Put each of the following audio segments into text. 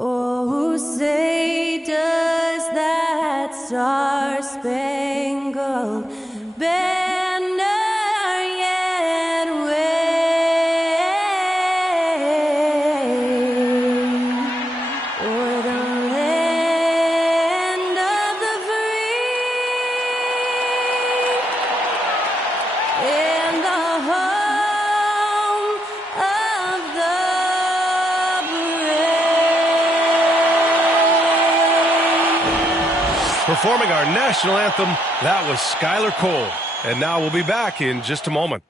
Oh, say does that star-spangled banner yet wave o'er the land of the free and the home of the Performing our national anthem, that was Skylar Cole. And now we'll be back in just a moment.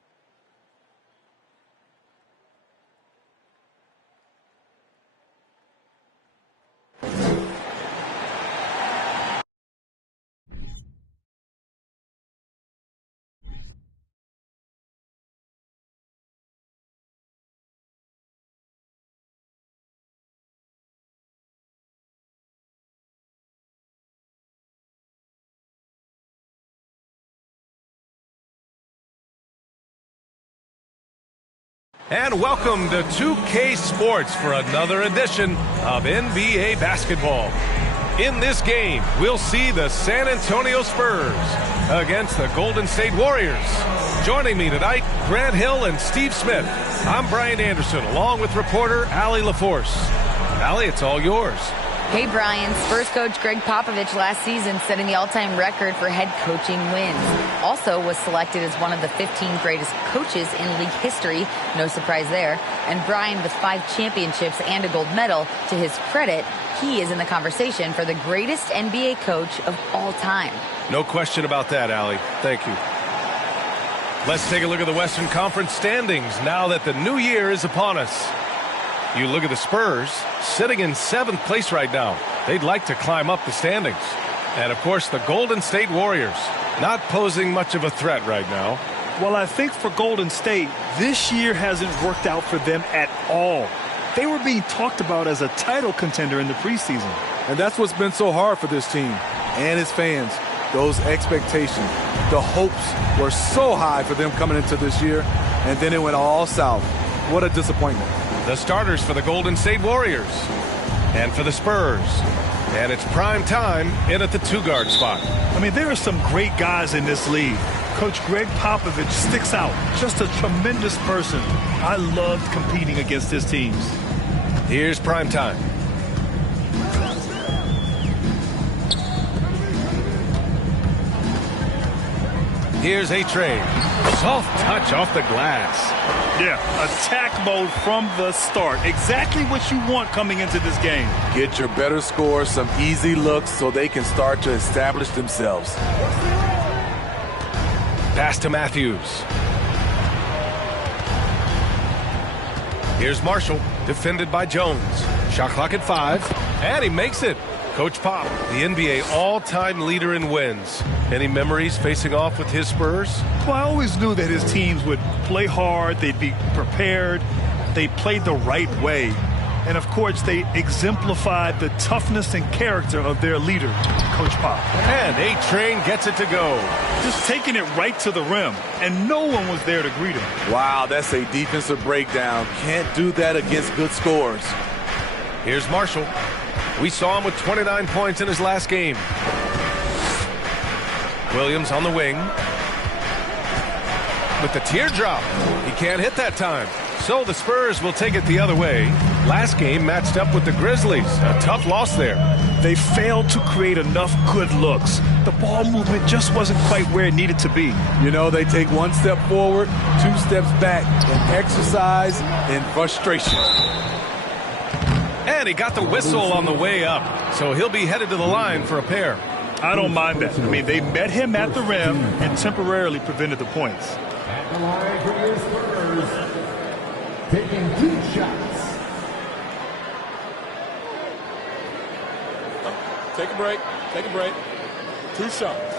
And welcome to 2K Sports for another edition of NBA basketball. In this game, we'll see the San Antonio Spurs against the Golden State Warriors. Joining me tonight, Grant Hill and Steve Smith. I'm Brian Anderson, along with reporter Allie LaForce. Allie, it's all yours. Hey, Brian. Spurs coach Greg Popovich last season setting the all-time record for head coaching wins. Also was selected as one of the 15 greatest coaches in league history. No surprise there. And Brian, with 5 championships and a gold medal, to his credit, he is in the conversation for the greatest NBA coach of all time. No question about that, Allie. Thank you. Let's take a look at the Western Conference standings now that the new year is upon us. You look at the Spurs, sitting in 7th place right now. They'd like to climb up the standings. And, of course, the Golden State Warriors, not posing much of a threat right now. Well, I think for Golden State, this year hasn't worked out for them at all. They were being talked about as a title contender in the preseason. And that's what's been so hard for this team and its fans. Those expectations, the hopes were so high for them coming into this year, and then it went all south. What a disappointment. The starters for the Golden State Warriors and for the Spurs. And it's prime time in at the 2-guard spot. I mean, there are some great guys in this league. Coach Greg Popovich sticks out. Just a tremendous person. I loved competing against his teams. Here's prime time. Here's A-Train. Soft touch off the glass. Yeah, attack mode from the start. Exactly what you want coming into this game. Get your better scores, some easy looks so they can start to establish themselves. Pass to Matthews. Here's Marshall, defended by Jones. Shot clock at 5, and he makes it. Coach Pop, the NBA all-time leader in wins. Any memories facing off with his Spurs? Well, I always knew that his teams would play hard, they'd be prepared, they played the right way. And, of course, they exemplified the toughness and character of their leader, Coach Pop. And A-Train gets it to go. Just taking it right to the rim, and no one was there to greet him. Wow, that's a defensive breakdown. Can't do that against good scores. Here's Marshall. We saw him with 29 points in his last game. Williams on the wing. With the teardrop. He can't hit that time. So the Spurs will take it the other way. Last game matched up with the Grizzlies. A tough loss there. They failed to create enough good looks. The ball movement just wasn't quite where it needed to be. You know, they take 1 step forward, 2 steps back in exercise and frustration. And he got the whistle on the way up. So he'll be headed to the line for a pair. I don't mind that. I mean, they met him at the rim and temporarily prevented the points. At the line for your Spurs, taking 2 shots. Take a break. Take a break. 2 shots.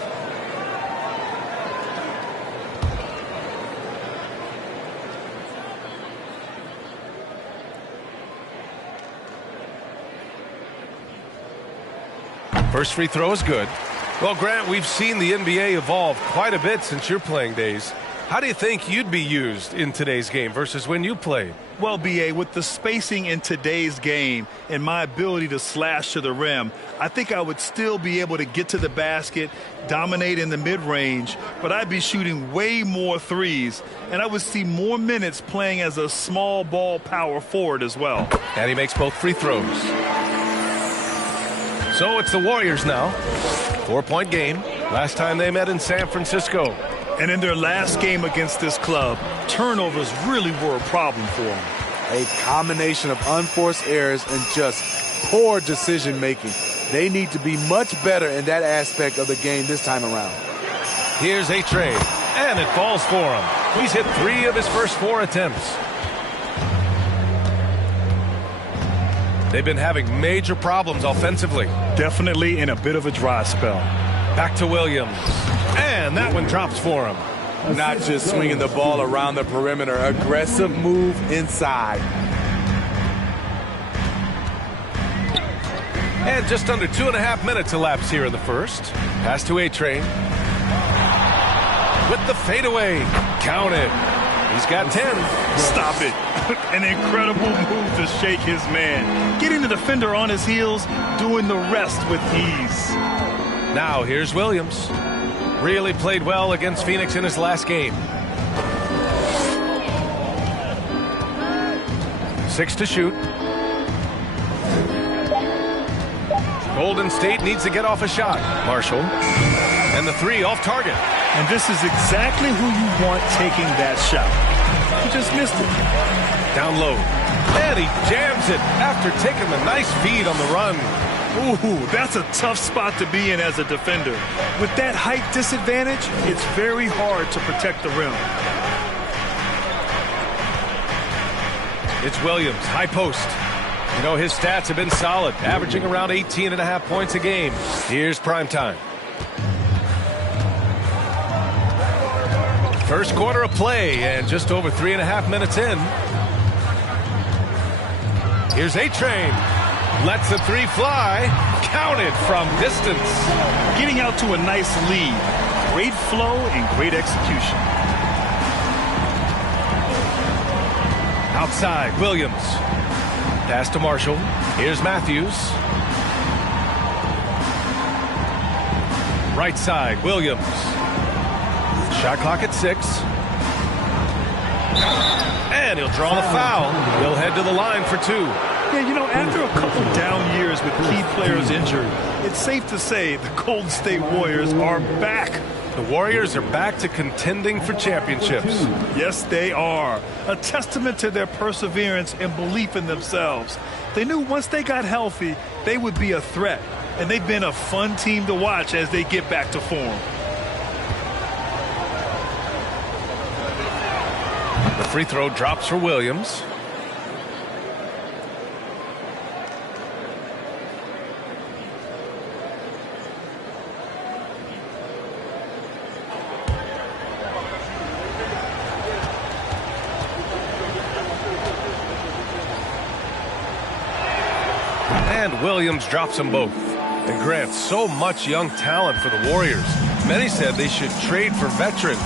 First free throw is good. Well, Grant, we've seen the NBA evolve quite a bit since your playing days. How do you think you'd be used in today's game versus when you played? Well, B.A., with the spacing in today's game and my ability to slash to the rim, I think I would still be able to get to the basket, dominate in the mid-range, but I'd be shooting way more threes, and I would see more minutes playing as a small ball power forward as well. And he makes both free throws. So it's the Warriors now. 4-point game. Last time they met in San Francisco. And in their last game against this club, turnovers really were a problem for them. A combination of unforced errors and just poor decision-making. They need to be much better in that aspect of the game this time around. Here's A-Train, and it falls for him. He's hit 3 of his first 4 attempts. They've been having major problems offensively. Definitely in a bit of a dry spell. Back to Williams. And that one drops for him. Not just swinging the ball around the perimeter. Aggressive move inside. And just under 2.5 minutes elapsed here in the first. Pass to A-Train. With the fadeaway. Counted. He's got 10. Stop it. An incredible move to shake his man. Getting the defender on his heels, doing the rest with ease. Now here's Williams. Really played well against Phoenix in his last game. 6 to shoot. Golden State needs to get off a shot. Marshall. And the 3 off target. And this is exactly who you want taking that shot. He just missed it. Down low. And he jams it after taking the nice feed on the run. Ooh, that's a tough spot to be in as a defender. With that height disadvantage, it's very hard to protect the rim. It's Williams, high post. You know, his stats have been solid, averaging around 18.5 points a game. Here's primetime. First quarter of play, and just over 3.5 minutes in. Here's A-Train. Lets the 3 fly. Counted from distance. Getting out to a nice lead. Great flow and great execution. Outside, Williams. Pass to Marshall. Here's Matthews. Right side, Williams. Shot clock at 6. And he'll draw the foul. He'll head to the line for 2. Yeah, you know, after a couple down years with key players injured, it's safe to say the Golden State Warriors are back. The Warriors are back to contending for championships. Yes, they are. A testament to their perseverance and belief in themselves. They knew once they got healthy, they would be a threat. And they've been a fun team to watch as they get back to form. The free throw drops for Williams. And Williams drops them both. And Grant, so much young talent for the Warriors. Many said they should trade for veterans,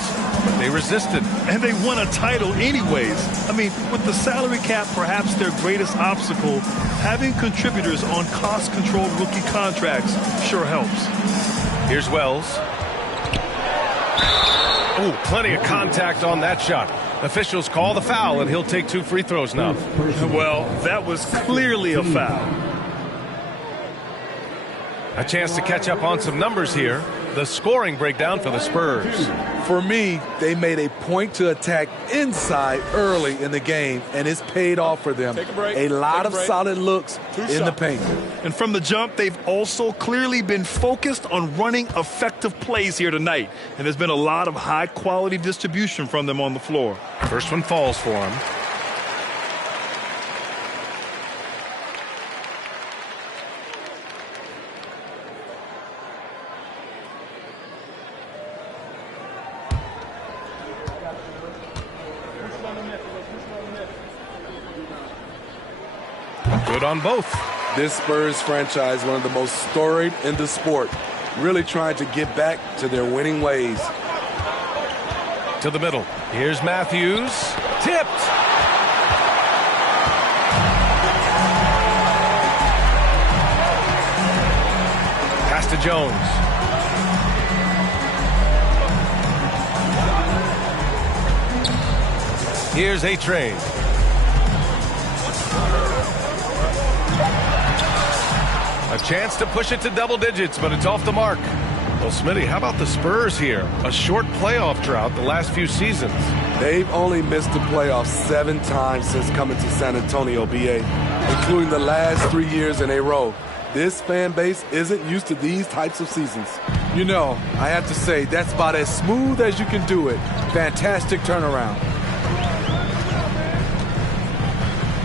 but they resisted. And they won a title anyways. I mean, with the salary cap perhaps their greatest obstacle, having contributors on cost-controlled rookie contracts sure helps. Here's Wells. Oh, plenty of contact on that shot. Officials call the foul, and he'll take 2 free throws now. Well, that was clearly a foul. A chance to catch up on some numbers here. The scoring breakdown for the Spurs. For me, they made a point to attack inside early in the game, and it's paid off for them. Take a break. A lot Take a of break. solid looks 2 in the shots. paint. And from the jump, they've also clearly been focused on running effective plays here tonight. And there's been a lot of high-quality distribution from them on the floor. First one falls for him. Good on both. This Spurs franchise, one of the most storied in the sport, really trying to get back to their winning ways. To the middle. Here's Matthews. Tipped. to Jones. Here's A-Train. A chance to push it to double digits, but it's off the mark. Well, Smitty, how about the Spurs here? A short playoff drought the last few seasons. They've only missed the playoffs 7 times since coming to San Antonio, BA, including the last 3 years in a row. This fan base isn't used to these types of seasons. You know, I have to say, that's about as smooth as you can do it. Fantastic turnaround.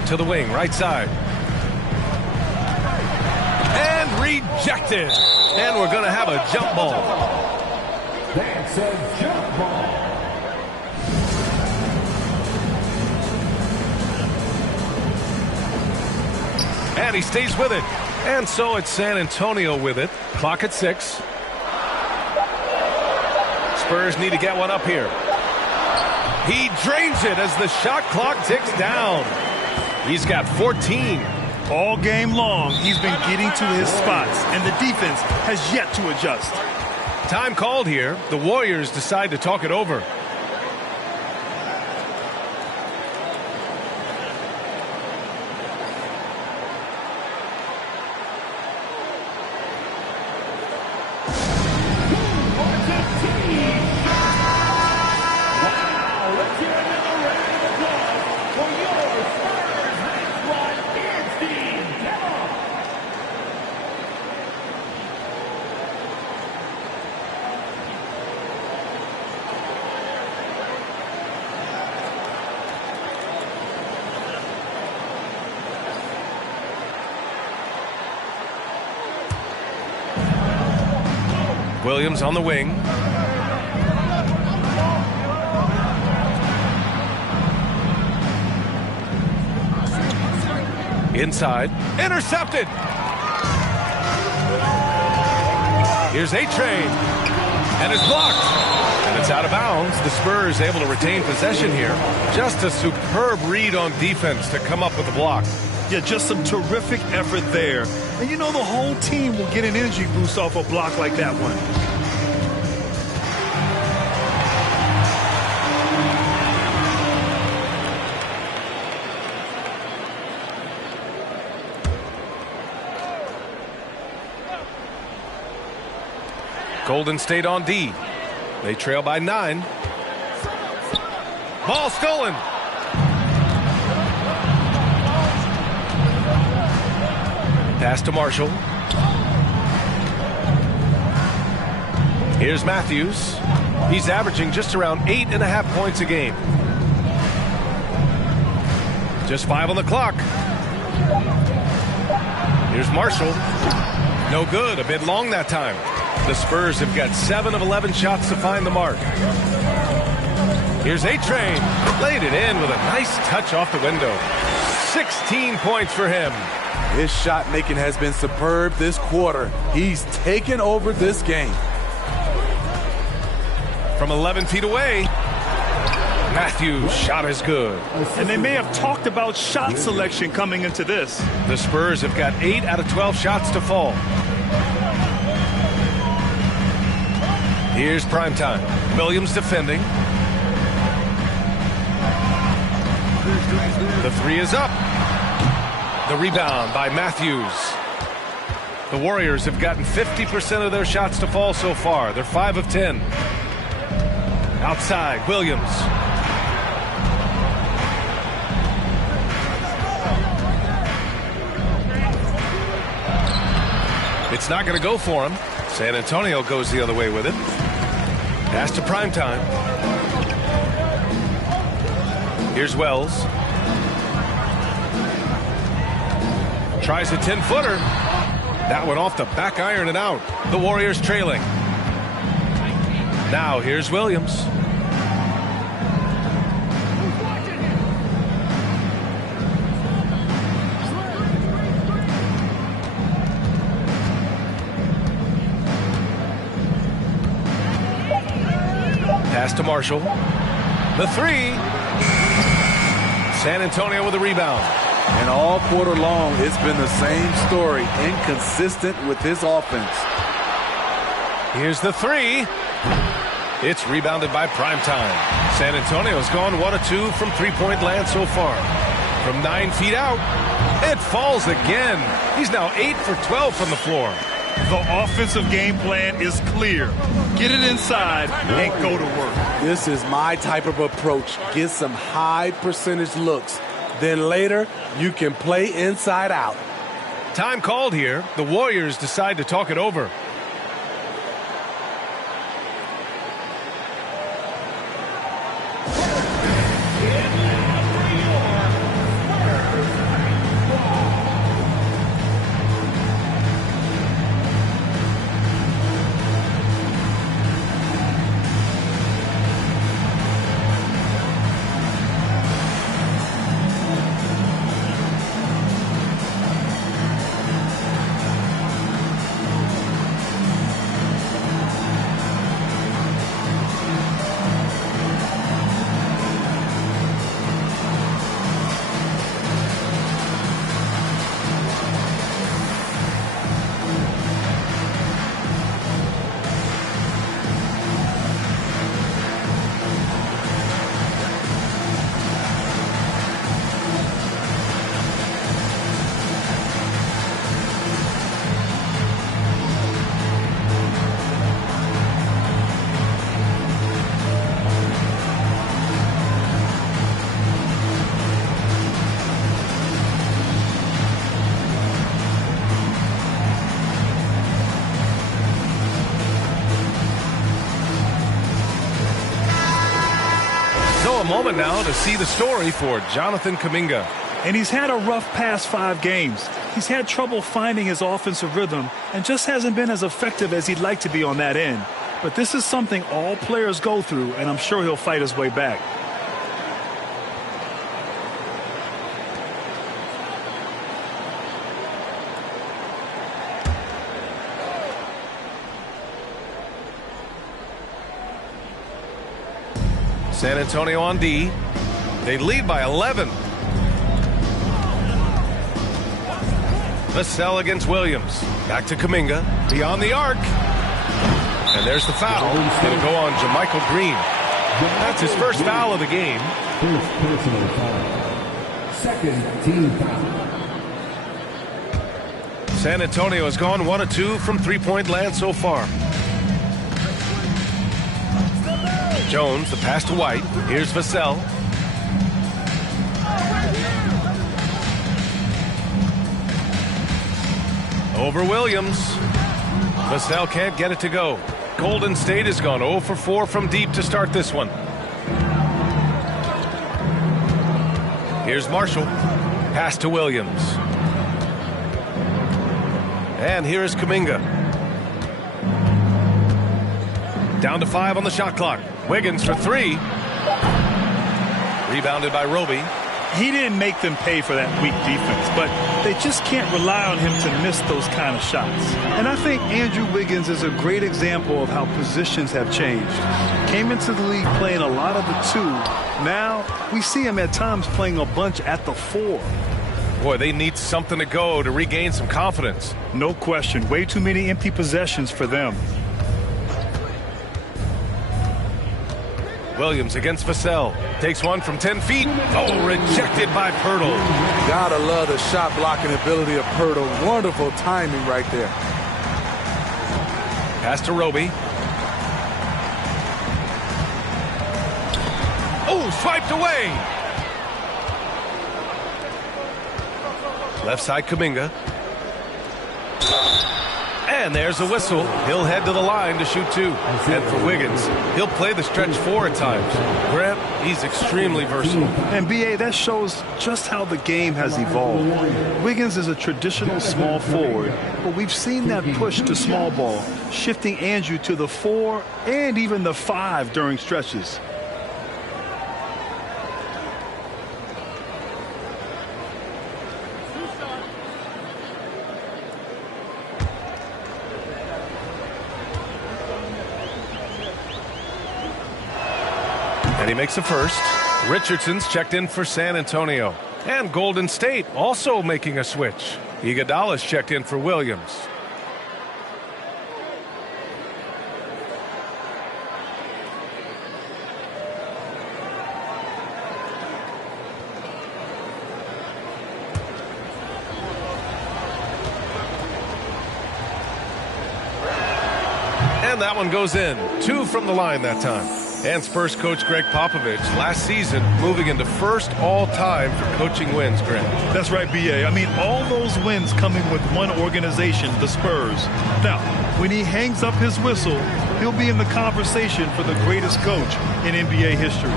To the wing, right side. And rejected. And we're going to have a jump ball. That's a jump ball. And he stays with it. And so it's San Antonio with it. Clock at 6. Spurs need to get one up here. He drains it as the shot clock ticks down. He's got 14. All game long, he's been getting to his spots, and the defense has yet to adjust. Time called here. The Warriors decide to talk it over. Williams on the wing. Inside. Intercepted. Here's A-Train. And it's blocked. And it's out of bounds. The Spurs able to retain possession here. Just a superb read on defense to come up with the block. Yeah, just some terrific effort there. And you know the whole team will get an energy boost off a block like that one. Golden State on D. They trail by 9. Ball stolen. Pass to Marshall. Here's Matthews. He's averaging just around 8.5 points a game. Just 5 on the clock. Here's Marshall. No good. A bit long that time. The Spurs have got 7 of 11 shots to find the mark. Here's A-Train. Laid it in with a nice touch off the window. 16 points for him. His shot making has been superb this quarter. He's taken over this game. From 11 feet away, Matthews' shot is good. And they may have talked about shot selection coming into this. The Spurs have got 8 out of 12 shots to fall. Here's primetime. Williams defending. The 3 is up. The rebound by Matthews. The Warriors have gotten 50% of their shots to fall so far. They're 5 of 10. Outside, Williams. It's not going to go for him. San Antonio goes the other way with it. Pass to primetime. Here's Wells. Tries a 10-footer. That one off the back iron and out. The Warriors trailing. Now here's Williams. Pass to Marshall. The 3. San Antonio with a rebound. And all quarter long, it's been the same story. Inconsistent with his offense. Here's the three. It's rebounded by Primetime. San Antonio's gone 1 of 2 from three-point land so far. From 9 feet out, it falls again. He's now 8 for 12 from the floor. The offensive game plan is clear. Get it inside and go to work. This is my type of approach. Get some high percentage looks. Then later, you can play inside out. Time called here. The Warriors decide to talk it over. A moment now to see the story for Jonathan Kuminga. And he's had a rough past 5 games. He's had trouble finding his offensive rhythm and just hasn't been as effective as he'd like to be on that end. But this is something all players go through, and I'm sure he'll fight his way back. San Antonio on D. They lead by 11. Vassell against Williams. Back to Kuminga. Beyond the arc. And there's the foul. It's going to go on JaMychal Green. That's his first foul of the game. First personal foul. Second team foul. San Antonio has gone 1 of 2 from three-point land so far. Jones, the pass to White. Here's Vassell. Over Williams. Vassell can't get it to go. Golden State has gone 0 for 4 from deep to start this one. Here's Marshall. Pass to Williams. And here is Kuminga. Down to 5 on the shot clock. Wiggins for 3. Rebounded by Roby. He didn't make them pay for that weak defense, but they just can't rely on him to miss those kind of shots. And I think Andrew Wiggins is a great example of how positions have changed. Came into the league playing a lot of the 2. Now we see him at times playing a bunch at the 4. Boy, they need something to go to regain some confidence. No question. Way too many empty possessions for them. Williams against Vassell. Takes one from 10 feet. Oh, rejected by Poeltl. Gotta love the shot blocking ability of Poeltl. Wonderful timing right there. Pass to Roby. Oh, swiped away. Left side Kuminga. And there's a whistle. He'll head to the line to shoot 2. And for Wiggins, he'll play the stretch 4 at times. Grant, he's extremely versatile. And B.A., that shows just how the game has evolved. Wiggins is a traditional small forward, but we've seen that push to small ball, shifting Andrew to the 4 and even the 5 during stretches. And he makes a first. Richardson's checked in for San Antonio. And Golden State also making a switch. Iguodala's checked in for Williams. And that one goes in. 2 from the line that time. And Spurs coach Greg Popovich last season moving into first all-time for coaching wins, Greg. That's right, B.A. I mean, all those wins coming with one organization, the Spurs. Now, when he hangs up his whistle, he'll be in the conversation for the greatest coach in NBA history.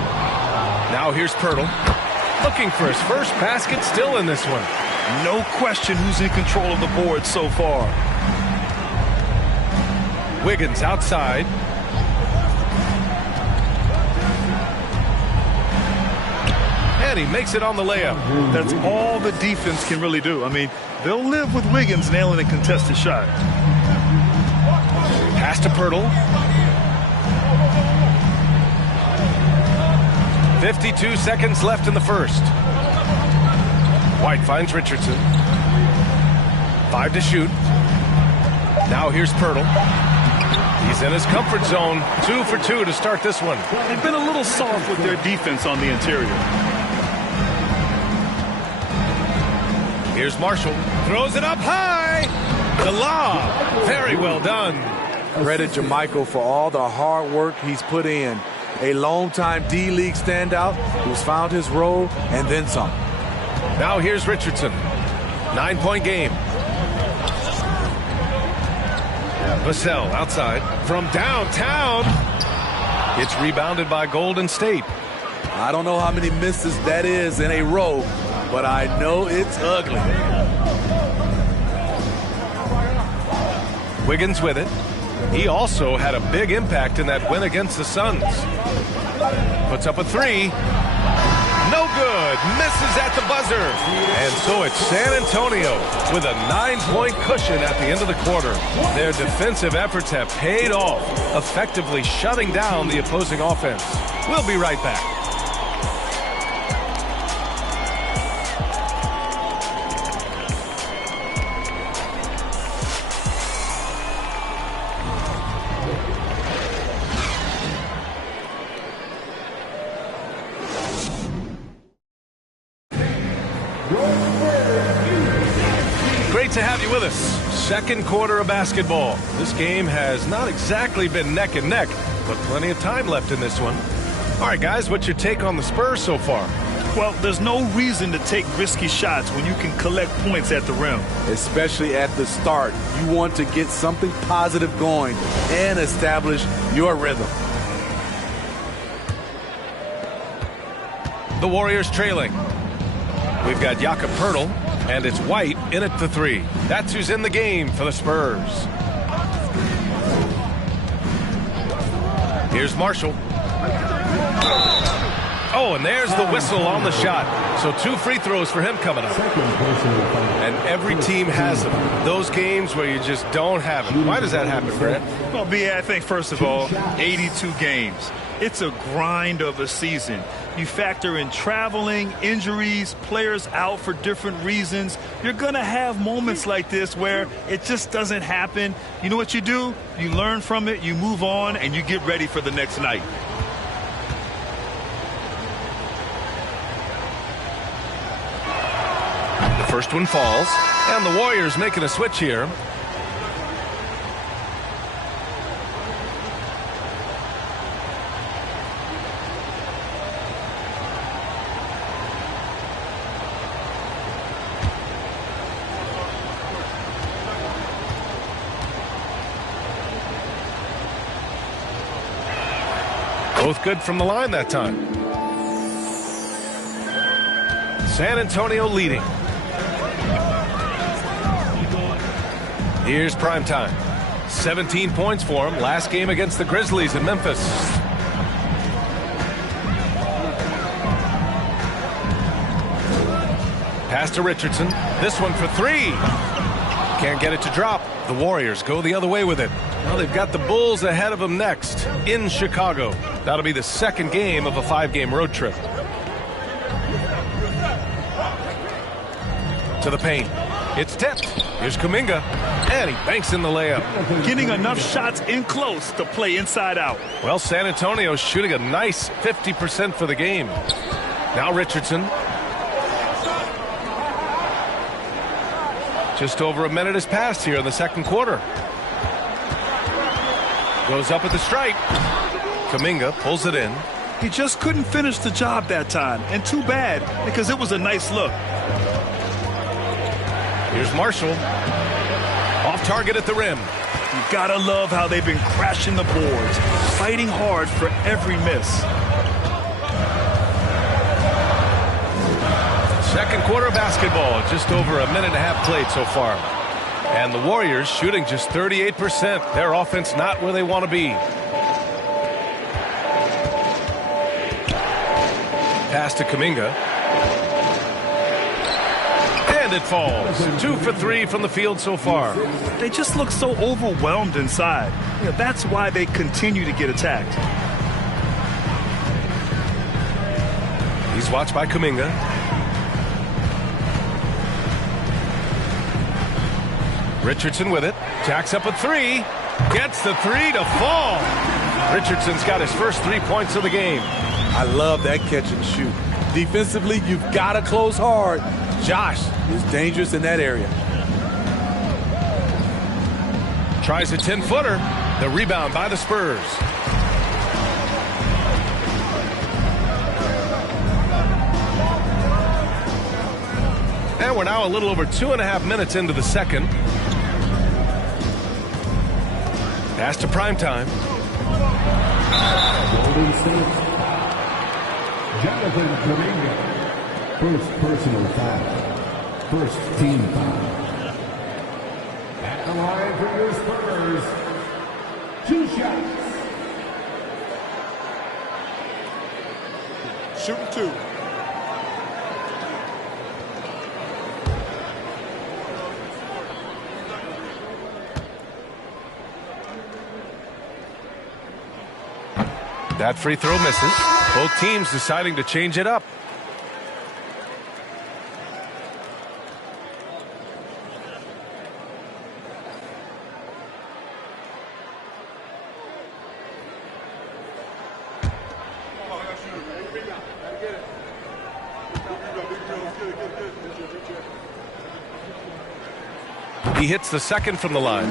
Now here's Poeltl, looking for his first basket, still in this one. No question who's in control of the board so far. Wiggins outside. And he makes it on the layup. That's all the defense can really do. I mean, they'll live with Wiggins nailing a contested shot. Pass to Poeltl. 52 seconds left in the first. White finds Richardson. 5 to shoot. Now here's Poeltl. He's in his comfort zone. 2 for 2 to start this one. They've been a little soft with their defense on the interior. Here's Marshall. Throws it up high. The lob. Very well done. Credit JaMychal for all the hard work he's put in. A longtime D-League standout who's found his role and then some. Now here's Richardson. 9-point game. Vassell outside from downtown. It's rebounded by Golden State. I don't know how many misses that is in a row, but I know it's ugly. Wiggins with it. He also had a big impact in that win against the Suns. Puts up a 3. No good. Misses at the buzzer. And so it's San Antonio with a 9-point cushion at the end of the quarter. Their defensive efforts have paid off, effectively shutting down the opposing offense. We'll be right back. Great to have you with us. Second quarter of basketball. This game has not exactly been neck and neck, but plenty of time left in this one. All right, guys, what's your take on the Spurs so far? Well, there's no reason to take risky shots when you can collect points at the rim. Especially at the start. You want to get something positive going and establish your rhythm. The Warriors trailing. We've got Jakob Poeltl, and it's White in at the 3. That's who's in the game for the Spurs. Here's Marshall. Oh, and there's the whistle on the shot. So 2 free throws for him coming up. And every team has them. Those games where you just don't have it. Why does that happen, Brett? Well, B.A., I think, first of all, 82 games. It's a grind of a season. You factor in traveling, injuries, players out for different reasons. You're going to have moments like this where it just doesn't happen. You know what you do? You learn from it, you move on, and you get ready for the next night. The first one falls, and the Warriors making a switch here. Both good from the line that time. San Antonio leading. Here's prime time. 17 points for him. Last game against the Grizzlies in Memphis. Pass to Richardson. This one for 3. Can't get it to drop. The Warriors go the other way with it. Now they've got the Bulls ahead of them next in Chicago. That'll be the second game of a 5-game road trip. To the paint. It's tipped. Here's Kuminga. And he banks in the layup. Getting enough shots in close to play inside out. Well, San Antonio's shooting a nice 50% for the game. Now Richardson. Just over a minute has passed here in the second quarter. Goes up at the stripe. Kuminga pulls it in. He just couldn't finish the job that time, and too bad, because it was a nice look. Here's Marshall. Off target at the rim. You gotta love how they've been crashing the boards, fighting hard for every miss. Second quarter of basketball, just over a minute and a half played so far. And the Warriors shooting just 38%. Their offense not where they want to be. Pass to Kuminga. And it falls. 2 for 3 from the field so far. They just look so overwhelmed inside. That's why they continue to get attacked. He's watched by Kuminga. Richardson with it. Jacks up a 3. Gets the 3 to fall. Richardson's got his first 3 points of the game. I love that catch and shoot. Defensively, you've got to close hard. Josh is dangerous in that area. Tries a 10-footer. The rebound by the Spurs. And we're now a little over 2.5 minutes into the second. Pass to primetime. Golden State. Jonathan Kuminga. First personal foul. First team foul. At the line for your Spurs. 2 shots. Shooting 2. That free throw misses. Both teams deciding to change it up. He hits the second from the line.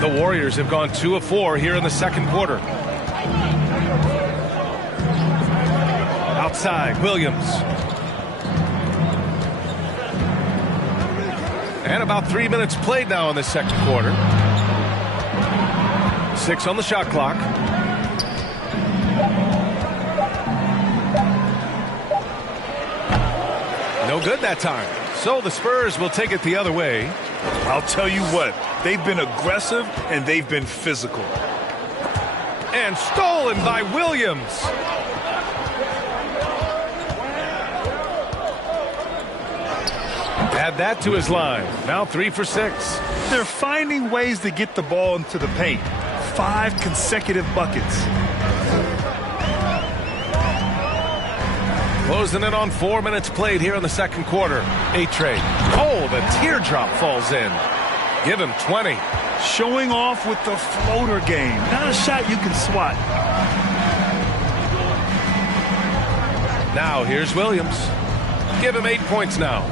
The Warriors have gone 2 of 4 here in the second quarter. Outside, Williams. And about 3 minutes played now in the second quarter. 6 on the shot clock. No good that time. So the Spurs will take it the other way. I'll tell you what, they've been aggressive and they've been physical. And stolen by Williams. Add that to his line. Now 3 for 6. They're finding ways to get the ball into the paint. 5 consecutive buckets. Closing in on 4 minutes played here in the second quarter. A-Trade. Oh, the teardrop falls in. Give him 20. Showing off with the floater game. Not a shot you can swat. Now here's Williams. Give him 8 points now.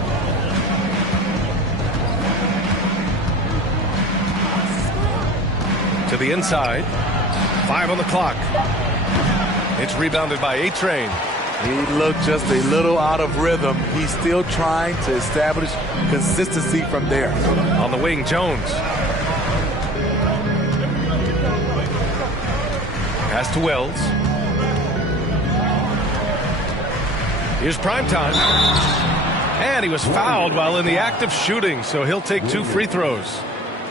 To the inside. 5 on the clock. It's rebounded by A-Train. He looked just a little out of rhythm. He's still trying to establish consistency from there. On the wing, Jones. Pass to Wells. Here's primetime. And he was fouled while in the act of shooting, so he'll take 2 free throws.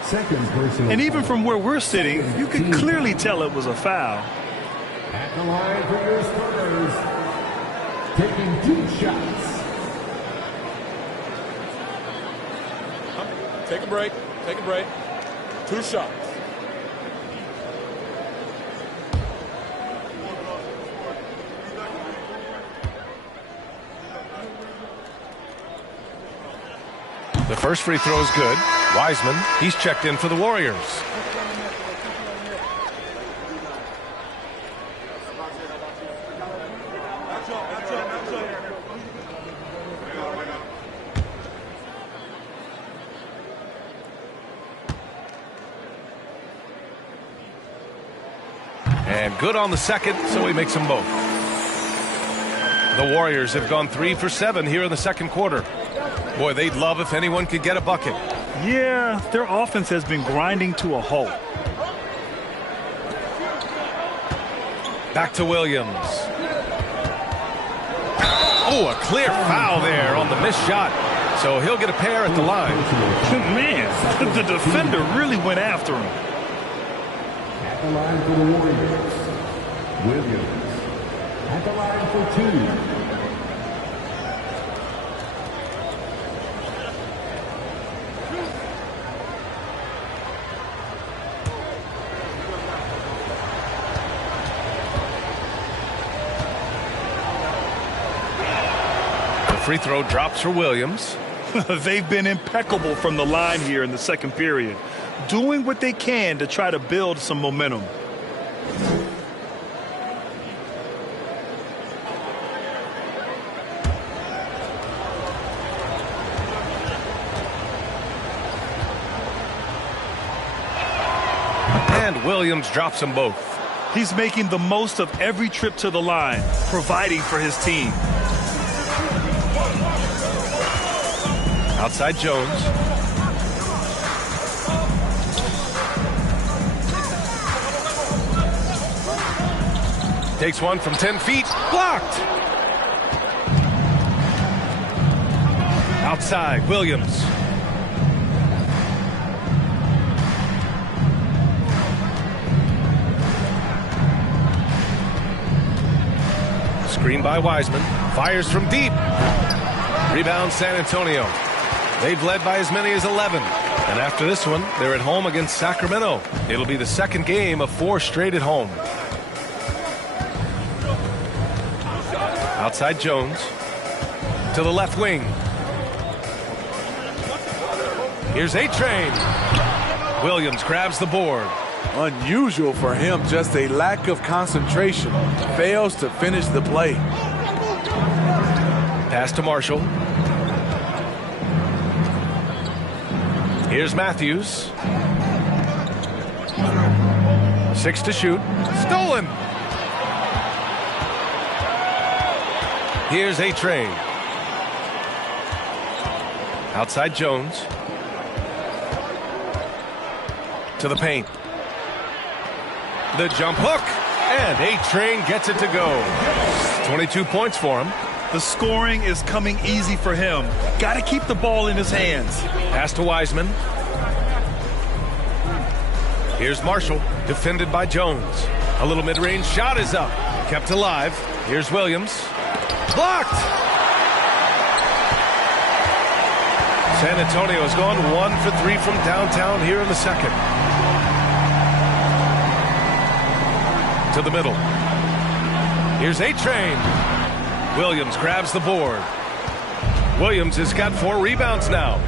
Second personal And even foul. from where we're sitting, you can clearly tell it was a foul. At the line for your Spurs. Taking 2 shots. Take a break. Take a break. 2 shots. The first free throw is good. Wiseman, he's checked in for the Warriors. And good on the second, so he makes them both. The Warriors have gone 3 for 7 here in the second quarter. Boy, they'd love if anyone could get a bucket. Yeah, their offense has been grinding to a halt. Back to Williams. Oh, a clear foul there on the missed shot. So he'll get a pair at the line. Man, the defender really went after him. At the line for the Warriors, Williams. At the line for 2. Free throw drops for Williams. They've been impeccable from the line here in the second period, doing what they can to try to build some momentum. And Williams drops them both. He's making the most of every trip to the line, providing for his team. Outside Jones. Takes one from 10 feet. Blocked. Outside, Williams. Screen by Wiseman. Fires from deep. Rebound San Antonio. They've led by as many as 11. And after this one, they're at home against Sacramento. It'll be the second game of 4 straight at home. Outside Jones. To the left wing. Here's A-Train. Williams grabs the board. Unusual for him, just a lack of concentration. Fails to finish the play. Pass to Marshall. Here's Matthews. 6 to shoot. Stolen. Here's A-Train. Outside Jones. To the paint. The jump hook. And A-Train gets it to go. 22 points for him. The scoring is coming easy for him. Got to keep the ball in his hands. Pass to Wiseman. Here's Marshall, defended by Jones. A little mid-range shot is up. Kept alive. Here's Williams. Blocked! San Antonio has gone 1 for 3 from downtown here in the second. To the middle. Here's A-Train. Williams grabs the board. Williams has got 4 rebounds now.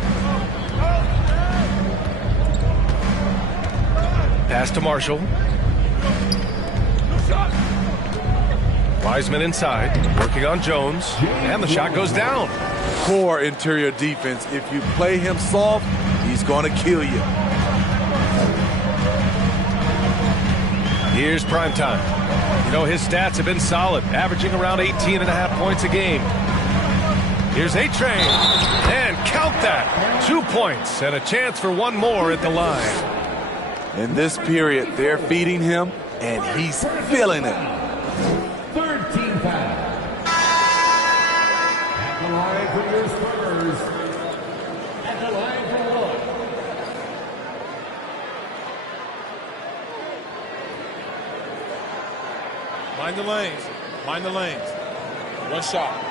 Pass to Marshall. Wiseman inside, working on Jones, and the shot goes down. Poor interior defense. If you play him soft, he's going to kill you. Here's Primetime. You know, his stats have been solid, averaging around 18.5 points a game. Here's A-Train, and count that. 2 points and a chance for one more at the line. In this period, they're feeding him, and he's feeling it. Third team foul. At the line for your Spurs. At the line for 1. Mind the lanes. Mind the lanes. One shot.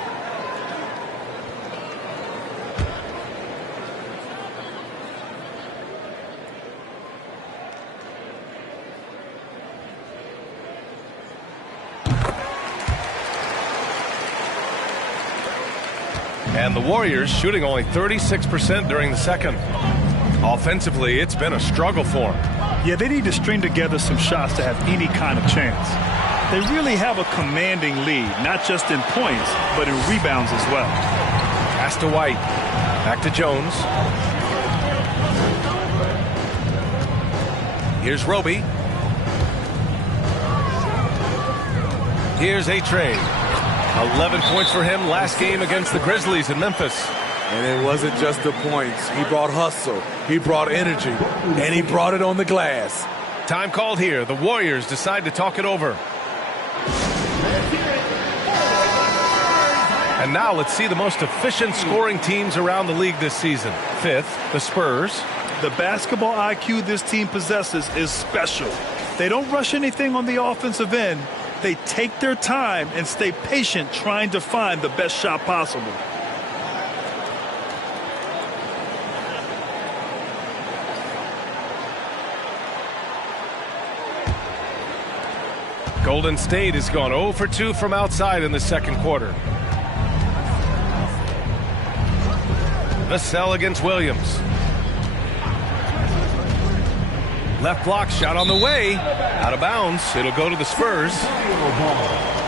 And the Warriors shooting only 36% during the second. Offensively, it's been a struggle for them. Yeah, they need to string together some shots to have any kind of chance. They really have a commanding lead, not just in points, but in rebounds as well. Pass to White. Back to Jones. Here's Roby. Here's A-Trey. 11 points for him last game against the Grizzlies in Memphis. And it wasn't just the points. He brought hustle, he brought energy, and he brought it on the glass. Time called here. The Warriors decide to talk it over. And now let's see the most efficient scoring teams around the league this season. Fifth, the Spurs. The basketball IQ this team possesses is special. They don't rush anything on the offensive end. They take their time and stay patient trying to find the best shot possible. Golden State has gone 0 for 2 from outside in the second quarter. Vassell against Williams. Left block shot on the way. Out of bounds. It'll go to the Spurs.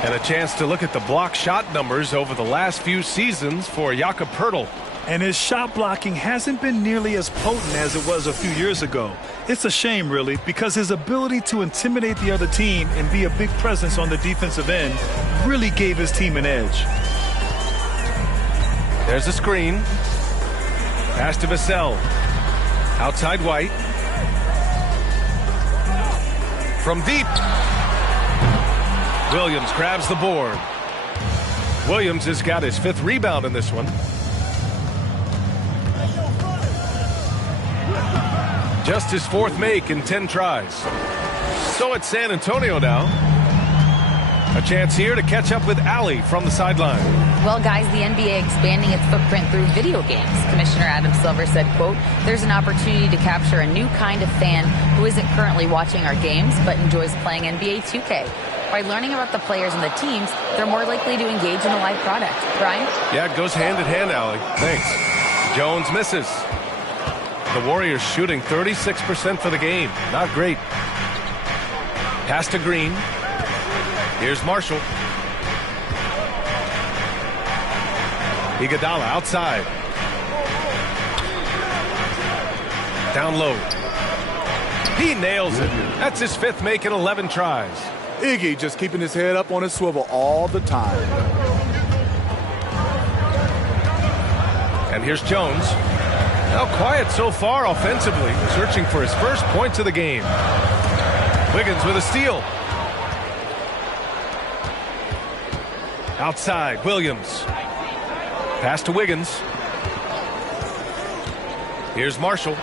And a chance to look at the block shot numbers over the last few seasons for Jakob Poeltl. And his shot blocking hasn't been nearly as potent as it was a few years ago. It's a shame, really, because his ability to intimidate the other team and be a big presence on the defensive end really gave his team an edge. There's a screen. Pass to Vassell. Outside White. From deep. Williams grabs the board. Williams has got his 5th rebound in this one. Just his 4th make in 10 tries. So it's San Antonio now. A chance here to catch up with Allie from the sideline. Well, guys, the NBA expanding its footprint through video games. Commissioner Adam Silver said, quote, "There's an opportunity to capture a new kind of fan who isn't currently watching our games but enjoys playing NBA 2K. By learning about the players and the teams, they're more likely to engage in the live product." Brian? Yeah, it goes hand in hand, Allie. Thanks. Jones misses. The Warriors shooting 36% for the game. Not great. Pass to Green. Here's Marshall. Iguodala outside. Down low. He nails it. That's his 5th make in 11 tries. Iggy just keeping his head up on his swivel all the time. And here's Jones. Now quiet so far offensively, searching for his first points of the game. Wiggins with a steal. Outside, Williams. Pass to Wiggins. Here's Marshall.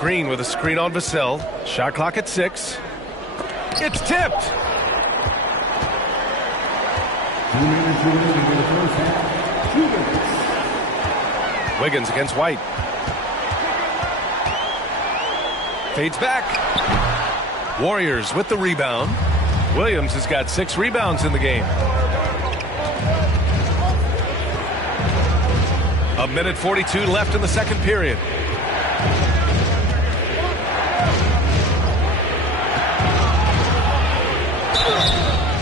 Green with a screen on Vassell. Shot clock at 6. It's tipped. 2 minutes remaining in the first half. 2 minutes. Wiggins against White. Fades back. Warriors with the rebound. Williams has got 6 rebounds in the game. A minute 42 left in the second period.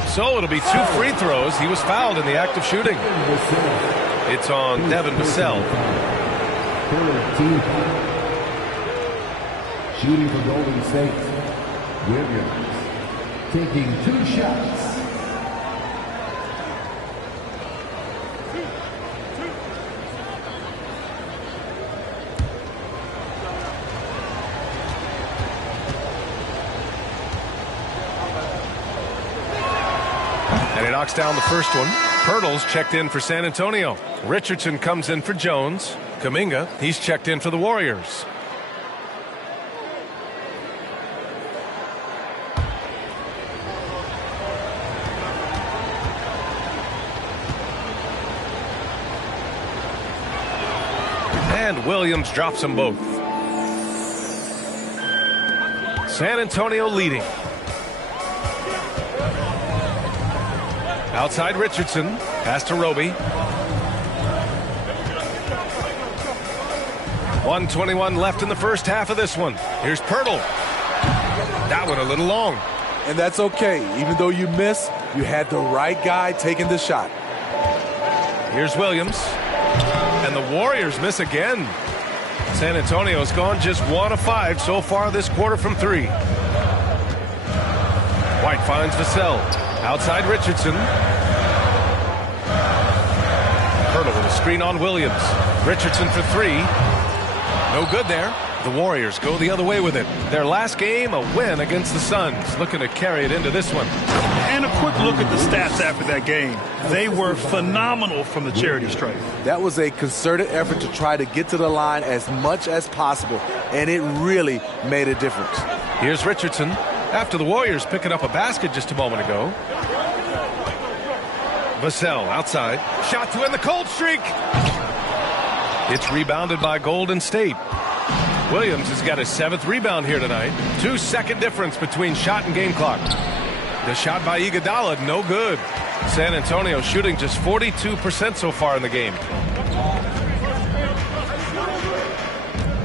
So it'll be 2 free throws. He was fouled in the act of shooting. It's on Devin Vassell. Shooting for Golden State. Williams taking 2 shots. And he knocks down the first one. Poeltl's checked in for San Antonio. Richardson comes in for Jones. Kuminga, he's checked in for the Warriors. And Williams drops them both. San Antonio leading. Outside Richardson. Pass to Roby. 1:21 left in the first half of this one. Here's Poeltl. That one a little long. And that's okay. Even though you miss, you had the right guy taking the shot. Here's Williams. And the Warriors miss again. San Antonio's gone just 1 of 5 so far this quarter from 3. White finds Vassell. Outside Richardson. Hurdle with a screen on Williams. Richardson for three. No good there. The Warriors go the other way with it. Their last game, a win against the Suns. Looking to carry it into this one. And a quick look at the stats after that game. They were phenomenal from the charity stripe. That was a concerted effort to try to get to the line as much as possible, and it really made a difference. Here's Richardson. After the Warriors picking up a basket just a moment ago. Vassell outside. Shot to end the cold streak. It's rebounded by Golden State. Williams has got his 7th rebound here tonight. 2-second difference between shot and game clock. The shot by Iguodala, no good. San Antonio shooting just 42% so far in the game.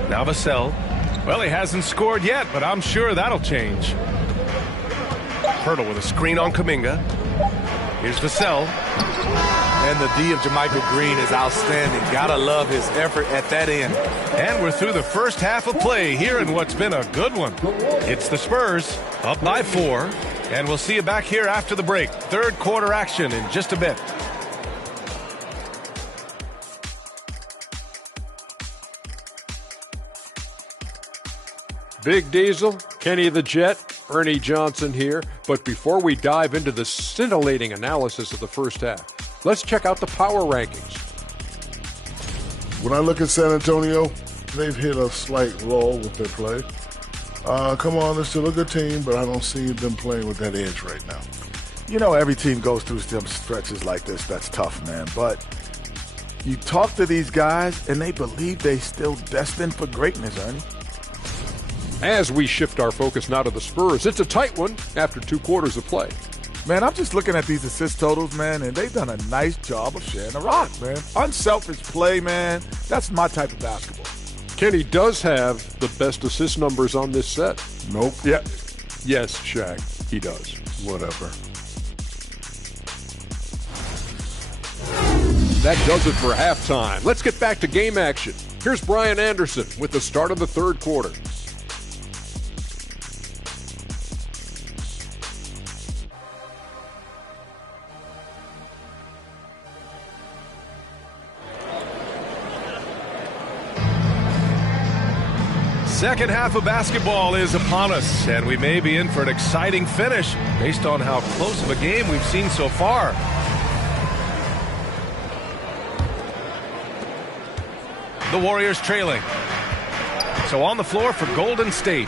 Now Vassell. Well, he hasn't scored yet, but I'm sure that'll change. Hurdle with a screen on Kuminga. Here's Vassell. And the D of Jermichael Green is outstanding. Gotta love his effort at that end. And we're through the first half of play here in what's been a good one. It's the Spurs up by 4. And we'll see you back here after the break. Third quarter action in just a bit. Big Diesel, Kenny the Jet, Ernie Johnson here. But before we dive into the scintillating analysis of the first half, let's check out the power rankings. When I look at San Antonio, they've hit a slight lull with their play. Come on, they're still a good team, but I don't see them playing with that edge right now. You know, every team goes through some stretches like this. That's tough, man. But you talk to these guys, and they believe they still destined for greatness, Ernie. As we shift our focus now to the Spurs, it's a tight one after 2 quarters of play. Man, I'm just looking at these assist totals, man, and they've done a nice job of sharing the rock, man. Unselfish play, man. That's my type of basketball. Kenny does have the best assist numbers on this set. Nope. Yeah. Yes, Shaq, he does. Whatever. That does it for halftime. Let's get back to game action. Here's Brian Anderson with the start of the third quarter. Second half of basketball is upon us, and we may be in for an exciting finish based on how close of a game we've seen so far. The Warriors trailing. So on the floor for Golden State.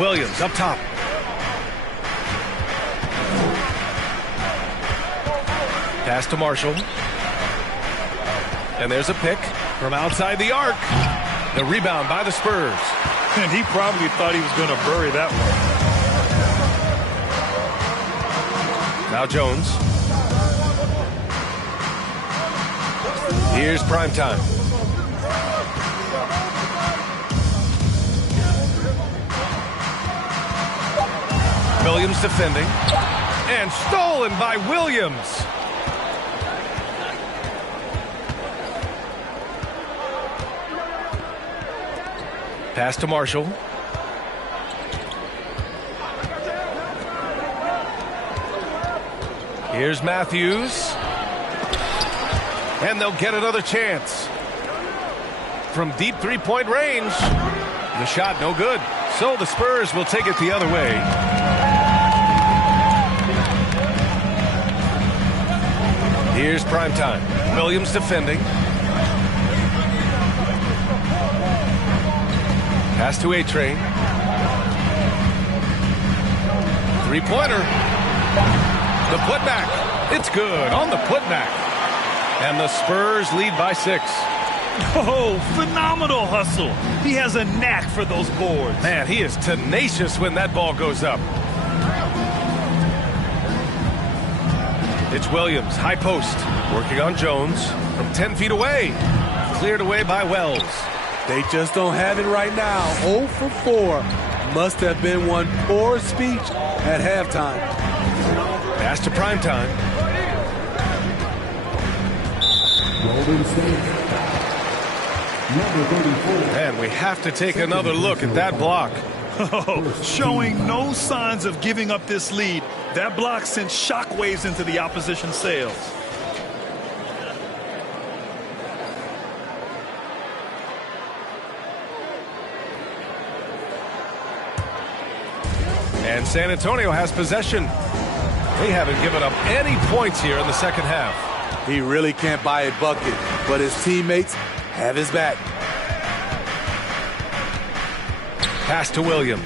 Williams up top. Pass to Marshall. And there's a pick from outside the arc. The rebound by the Spurs. And he probably thought he was going to bury that one. Now Jones. Here's primetime. Williams defending. And stolen by Williams. Pass to Marshall. Here's Matthews. And they'll get another chance. From deep three-point range. The shot no good. So the Spurs will take it the other way. Here's primetime. Williams defending. Pass to A-Train. Three-pointer. The putback. It's good on the putback. And the Spurs lead by 6. Oh, phenomenal hustle. He has a knack for those boards. Man, he is tenacious when that ball goes up. It's Williams, high post. Working on Jones from 10 feet away. Cleared away by Wells. They just don't have it right now. 0 for 4. Must have been one poor speech at halftime. Pass to primetime. Golden State. Number 34. And we have to take another look at that block. Showing no signs of giving up this lead. That block sent shockwaves into the opposition sails. And San Antonio has possession. They haven't given up any points here in the second half. He really can't buy a bucket, but his teammates have his back. Pass to Williams.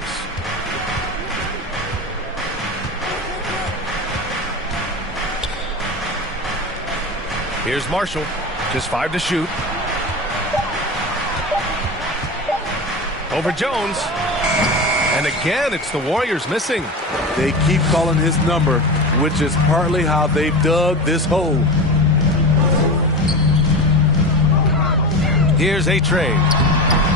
Here's Marshall. Just 5 to shoot. Over Jones. And again, it's the Warriors missing. They keep calling his number, which is partly how they've dug this hole. Here's A-Train.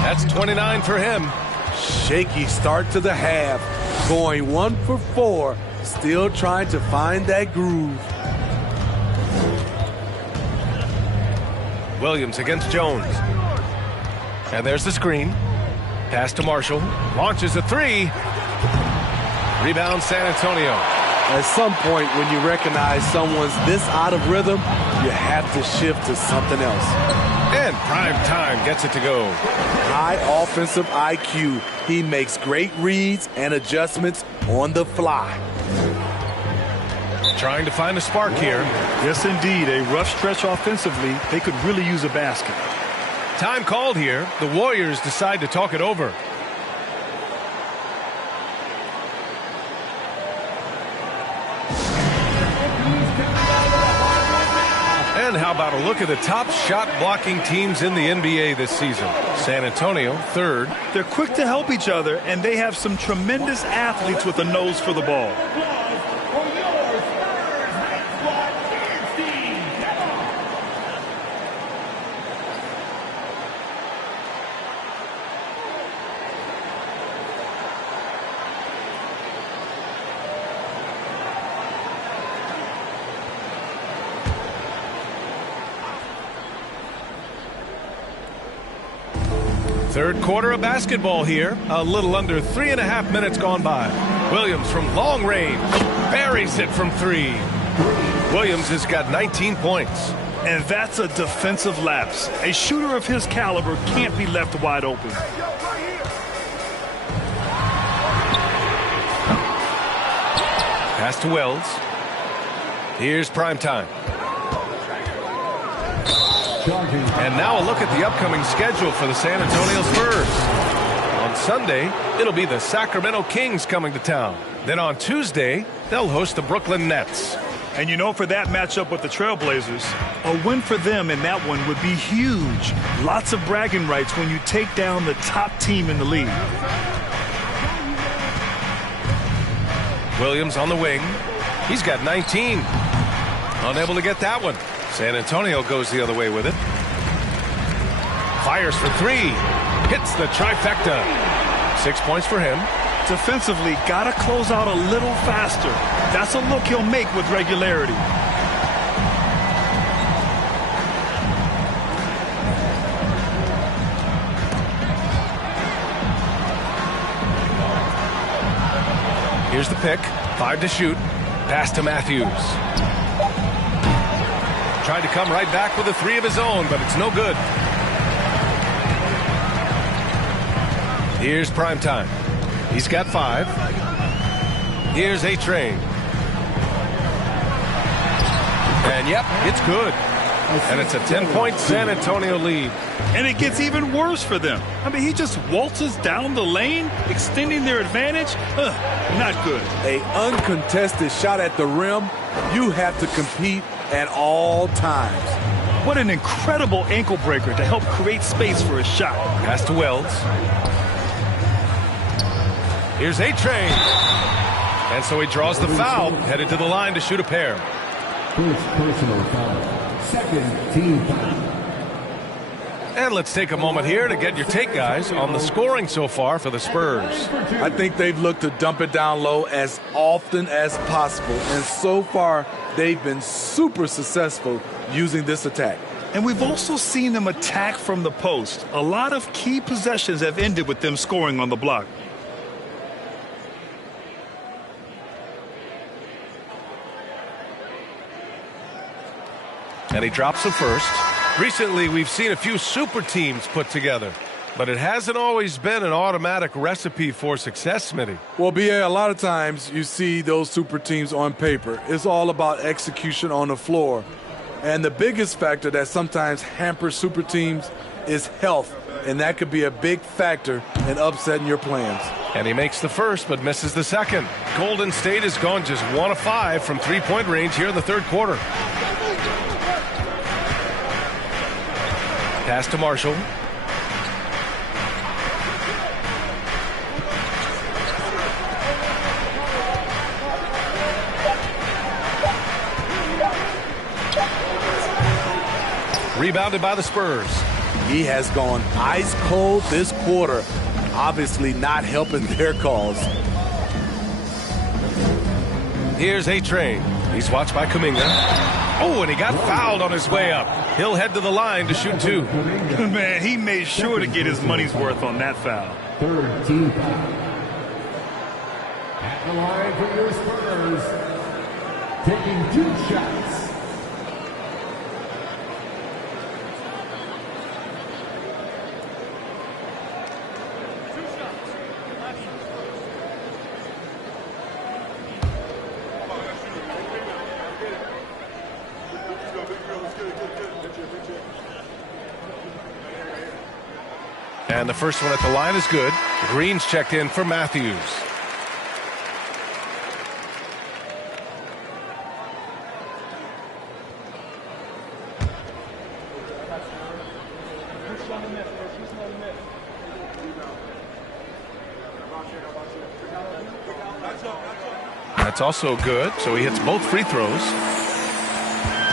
That's 29 for him. Shaky start to the half. Going 1 for 4. Still trying to find that groove. Williams against Jones. And there's the screen. Pass to Marshall. Launches a 3. Rebound San Antonio. At some point, when you recognize someone's this out of rhythm, you have to shift to something else. And Prime Time gets it to go. High offensive IQ. He makes great reads and adjustments on the fly. Trying to find a spark here. Yes, indeed. A rough stretch offensively. They could really use a basket. Time called here. The Warriors decide to talk it over. And how about a look at the top shot blocking teams in the NBA this season? San Antonio, third. They're quick to help each other, and they have some tremendous athletes with a nose for the ball. Third quarter of basketball here. A little under 3.5 minutes gone by. Williams from long range buries it from 3. Williams has got 19 points. And that's a defensive lapse. A shooter of his caliber can't be left wide open. Pass to Wells. Here's Prime Time. And now a look at the upcoming schedule for the San Antonio Spurs. On Sunday, it'll be the Sacramento Kings coming to town. Then on Tuesday, they'll host the Brooklyn Nets. And you know, for that matchup with the Trailblazers, a win for them in that one would be huge. Lots of bragging rights when you take down the top team in the league. Williams on the wing. He's got 19. Unable to get that one. San Antonio goes the other way with it. Fires for 3. Hits the trifecta. 6 points for him. Defensively, got to close out a little faster. That's a look he'll make with regularity. Here's the pick. 5 to shoot. Pass to Matthews. Tried to come right back with a 3 of his own, but it's no good. Here's Prime Time. He's got 5. Here's A-Train. And yep, it's good. And it's a 10-point San Antonio lead. And it gets even worse for them. I mean, he just waltzes down the lane, extending their advantage. Not good. An uncontested shot at the rim. You have to compete at all times. What an incredible ankle breaker to help create space for a shot. Pass to Wells. Here's A-Train. And so he draws the foul, headed to the line to shoot a pair. First personal foul. Second team foul. And let's take a moment here to get your take, guys, on the scoring so far for the Spurs. I think they've looked to dump it down low as often as possible. And so far, they've been super successful using this attack. And we've also seen them attack from the post. A lot of key possessions have ended with them scoring on the block. And he drops the first. Recently, we've seen a few super teams put together, but it hasn't always been an automatic recipe for success, Smitty. Well, B.A., a lot of times you see those super teams on paper. It's all about execution on the floor. And the biggest factor that sometimes hampers super teams is health, and that could be a big factor in upsetting your plans. And he makes the first, but misses the second. Golden State has gone just 1 of 5 from three-point range here in the third quarter. Pass to Marshall. Rebounded by the Spurs. He has gone ice cold this quarter, obviously not helping their cause. Here's A-Train. He's watched by Kuminga. Oh, and he got fouled on his way up. He'll head to the line to shoot 2. Man, he made sure to get his money's worth on that foul. Third team foul. At the line for your Spurs, taking 2 shots. And the first one at the line is good. Green's checked in for Matthews. That's also good, so he hits both free throws.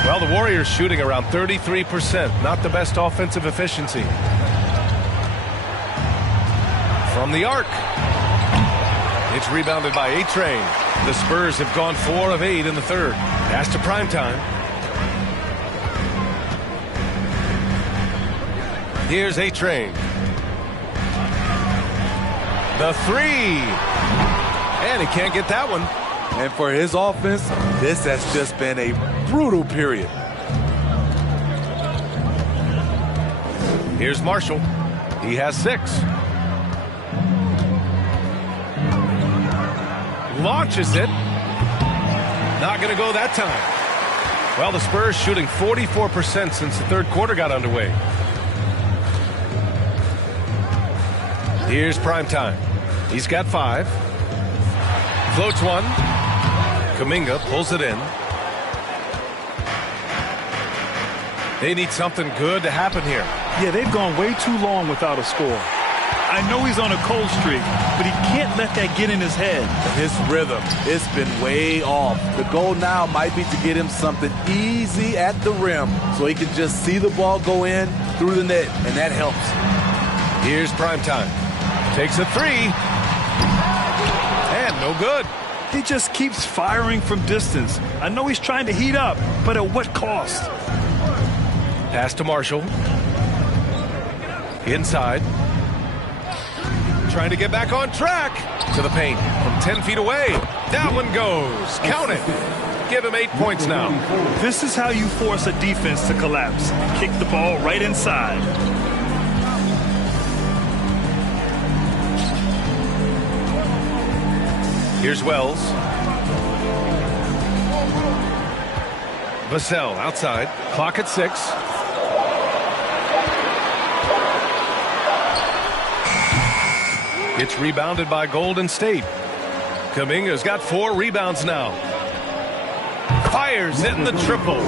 Well, the Warriors shooting around 33%, not the best offensive efficiency. From the arc. It's rebounded by A-Train. The Spurs have gone 4 of 8 in the third. Pass to Primetime. Here's A-Train. The 3. And he can't get that one. And for his offense, this has just been a brutal period. Here's Marshall. He has 6. Launches it. Not going to go that time. Well, the Spurs shooting 44% since the third quarter got underway. Here's Primetime. He's got 5. Floats one. Kuminga pulls it in. They need something good to happen here. Yeah, they've gone way too long without a score. I know he's on a cold streak, but he can't let that get in his head. His rhythm, it's been way off. The goal now might be to get him something easy at the rim so he can just see the ball go in through the net, and that helps. Here's Primetime. Takes a 3. And no good. He just keeps firing from distance. I know he's trying to heat up, but at what cost? Pass to Marshall. Inside. Trying to get back on track. To the paint from 10 feet away. That one goes. Count it. Give him 8 points now. This is how you force a defense to collapse. Kick the ball right inside. Here's Wells. Vassell outside. Clock at 6. It's rebounded by Golden State. Kuminga's got 4 rebounds now. Fires it in the triple.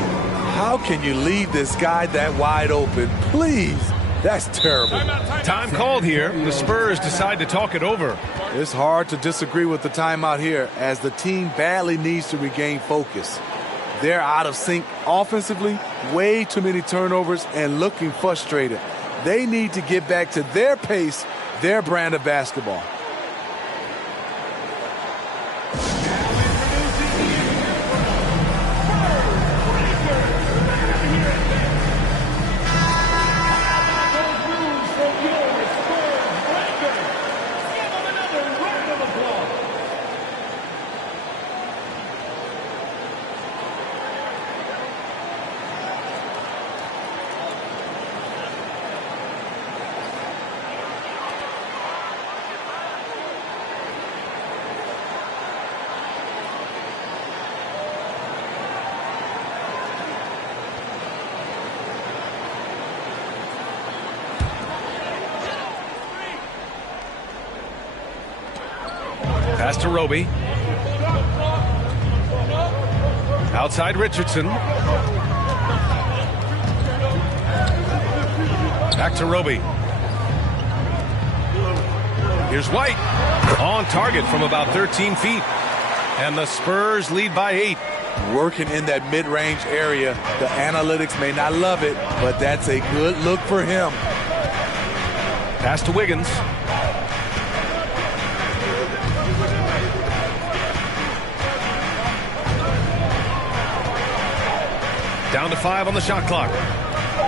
How can you leave this guy that wide open? Please. That's terrible. Time called here. The Spurs decide to talk it over. It's hard to disagree with the timeout here as the team badly needs to regain focus. They're out of sync offensively, way too many turnovers, and looking frustrated. They need to get back to their pace, their brand of basketball. Pass to Roby. Outside Richardson. Back to Roby. Here's White. On target from about 13 feet. And the Spurs lead by 8. Working in that mid-range area. The analytics may not love it, but that's a good look for him. Pass to Wiggins. Down to 5 on the shot clock.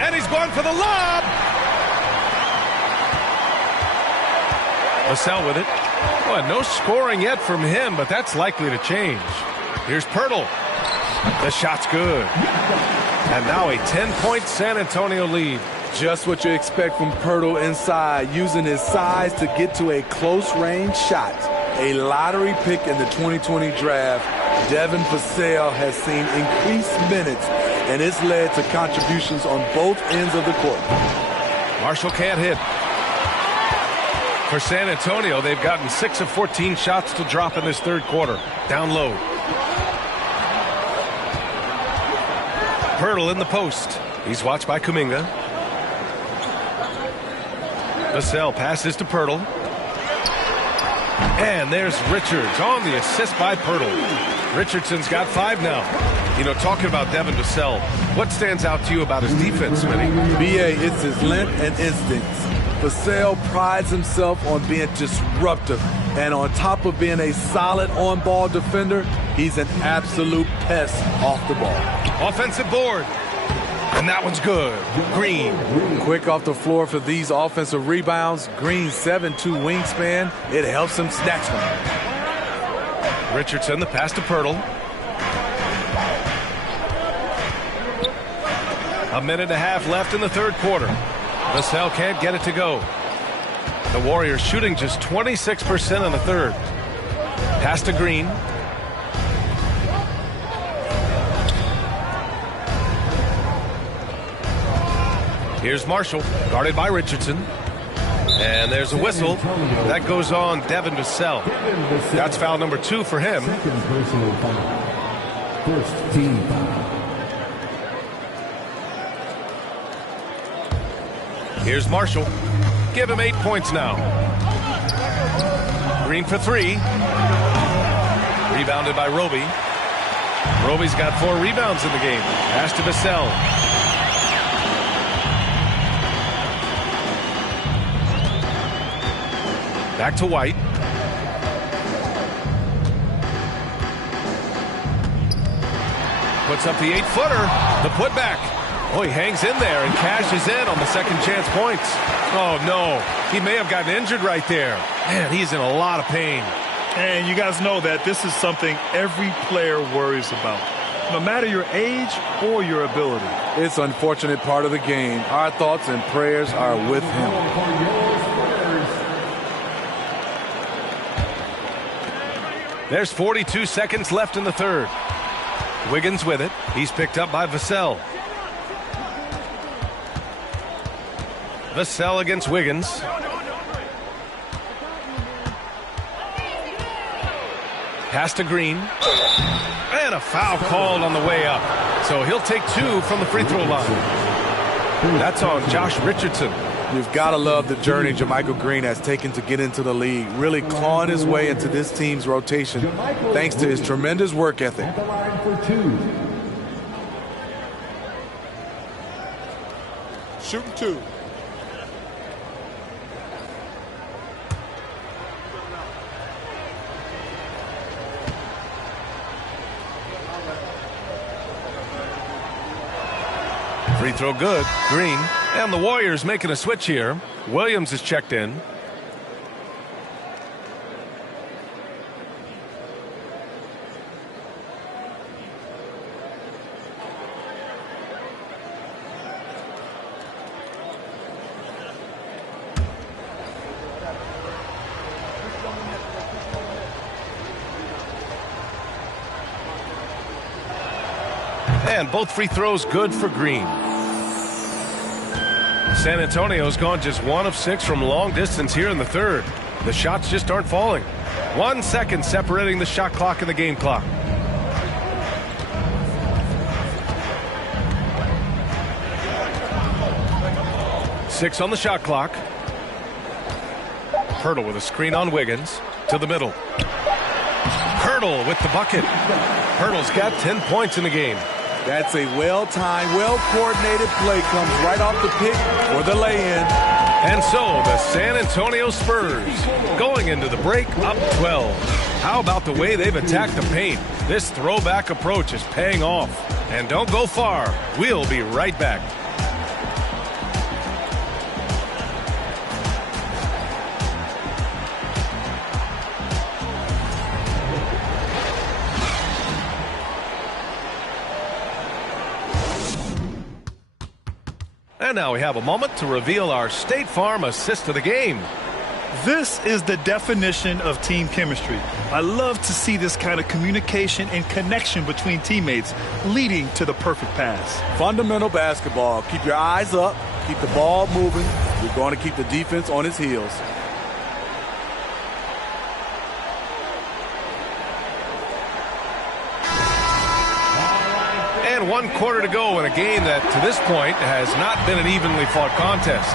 And he's going for the lob. Vassell with it. Well, no scoring yet from him, but that's likely to change. Here's Pirtle. The shot's good. And now a 10-point San Antonio lead. Just what you expect from Pirtle inside, using his size to get to a close-range shot. A lottery pick in the 2020 draft, Devin Vassell has seen increased minutes, and it's led to contributions on both ends of the court. Marshall can't hit. For San Antonio, they've gotten 6 of 14 shots to drop in this third quarter. Down low. Pirtle in the post. He's watched by Kuminga. Vassell passes to Pirtle. And there's Richards on the assist by Pirtle. Richardson's got 5 now. You know, talking about Devin Vassell, what stands out to you about his defense, Smitty? B.A., it's his length and instincts. Vassell prides himself on being disruptive. And on top of being a solid on-ball defender, he's an absolute pest off the ball. Offensive board. And that one's good. Green. Quick off the floor for these offensive rebounds. Green 7'2" wingspan. It helps him snatch them. Richardson, the pass to Pirtle. A minute and a half left in the third quarter. Vassell can't get it to go. The Warriors shooting just 26% in the third. Pass to Green. Here's Marshall, guarded by Richardson. And there's a whistle. That goes on Devin Vassell. That's foul number 2 for him. Second personal foul. First team foul. Here's Marshall. Give him 8 points now. Green for 3. Rebounded by Roby. Roby's got 4 rebounds in the game. Pass to Vassell. Back to White. Puts up the 8-footer. The putback. Oh, he hangs in there and cashes in on the second chance points. Oh, no. He may have gotten injured right there. Man, he's in a lot of pain. And you guys know that this is something every player worries about, no matter your age or your ability. It's an unfortunate part of the game. Our thoughts and prayers are with him. There's 42 seconds left in the third. Wiggins with it. He's picked up by Vassell. Vassell against Wiggins. Pass to Green. And a foul called on the way up. So he'll take 2 from the free throw line. That's on Josh Richardson. You've got to love the journey JaMychal Green has taken to get into the league, really clawing his way into this team's rotation thanks to his tremendous work ethic. At the line for 2. Shooting 2. Free throw good. Green. And the Warriors making a switch here. Williams is checked in. And both free throws good for Green. San Antonio's gone just 1 of 6 from long distance here in the third. The shots just aren't falling. 1 second separating the shot clock and the game clock. Six on the shot clock. Pirtle with a screen on Wiggins to the middle. Pirtle with the bucket. Pirtle's got 10 points in the game. That's a well-timed, well-coordinated play. Comes right off the pick or the lay-in. And so the San Antonio Spurs going into the break up 12. How about the way they've attacked the paint? This throwback approach is paying off. And don't go far. We'll be right back. And now we have a moment to reveal our State Farm assist of the game. This is the definition of team chemistry. I love to see this kind of communication and connection between teammates leading to the perfect pass. Fundamental basketball. Keep your eyes up. Keep the ball moving. You're going to keep the defense on its heels. And 1 quarter to go in a game that, to this point, has not been an evenly fought contest.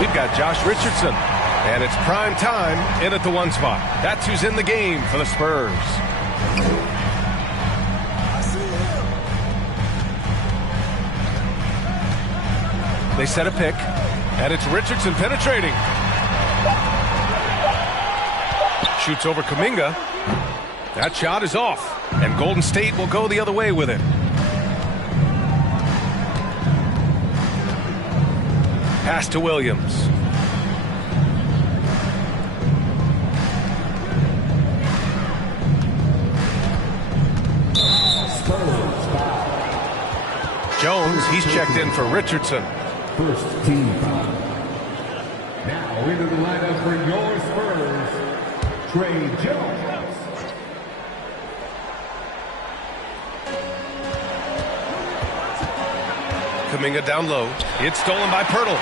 We've got Josh Richardson, and it's prime time in at the 1 spot. That's who's in the game for the Spurs. They set a pick, and it's Richardson penetrating. Shoots over Kuminga. That shot is off, and Golden State will go the other way with it. Pass to Williams. Jones, he's checked in for Richardson. First team foul. Now into the lineup for your Spurs, Trey Jones. Kuminga down low. It's stolen by Pirtle.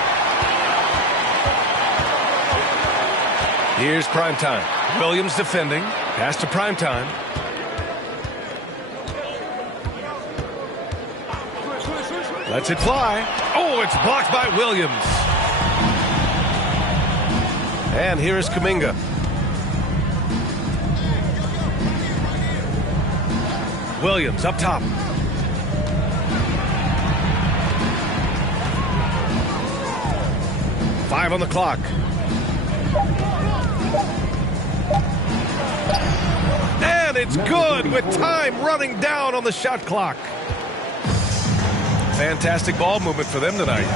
Here's Primetime. Williams defending. Pass to Primetime. Lets it fly. Oh, it's blocked by Williams. And here is Kuminga. Williams up top. Five on the clock. And it's good with time running down on the shot clock. Fantastic ball movement for them tonight.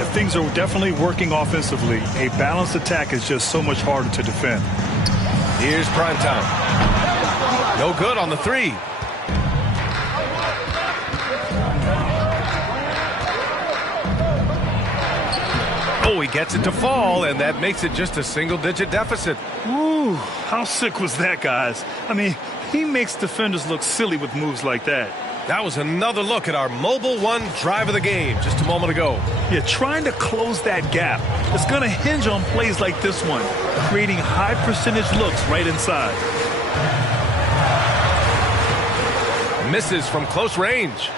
If things are definitely working offensively, a balanced attack is just so much harder to defend. Here's Primetime. No good on the three. Oh, he gets it to fall, and that makes it just a single-digit deficit. Ooh, how sick was that, guys? I mean, he makes defenders look silly with moves like that. That was another look at our Mobile One drive of the game just a moment ago. Yeah, trying to close that gap. It's going to hinge on plays like this one, creating high-percentage looks right inside. Misses from close range.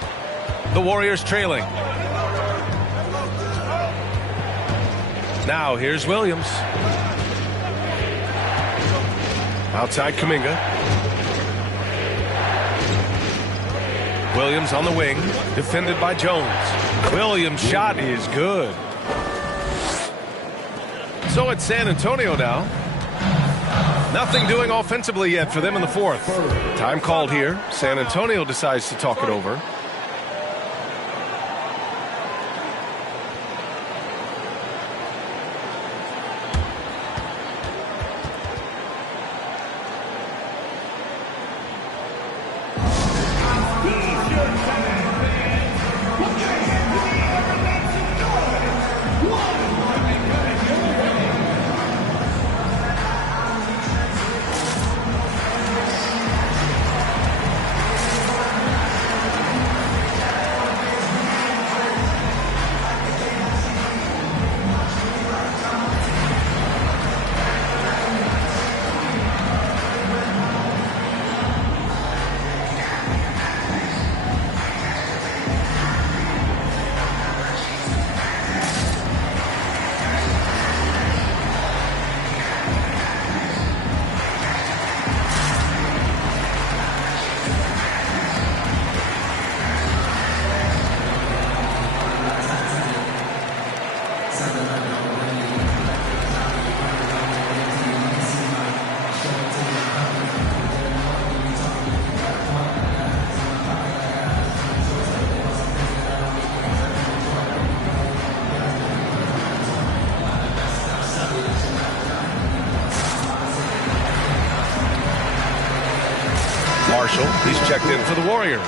The Warriors trailing. Now here's Williams. Outside Kuminga. Williams on the wing, defended by Jones. Williams' shot is good. So it's San Antonio now. Nothing doing offensively yet for them in the fourth. Time called here. San Antonio decides to talk it over. checked in for the Warriors.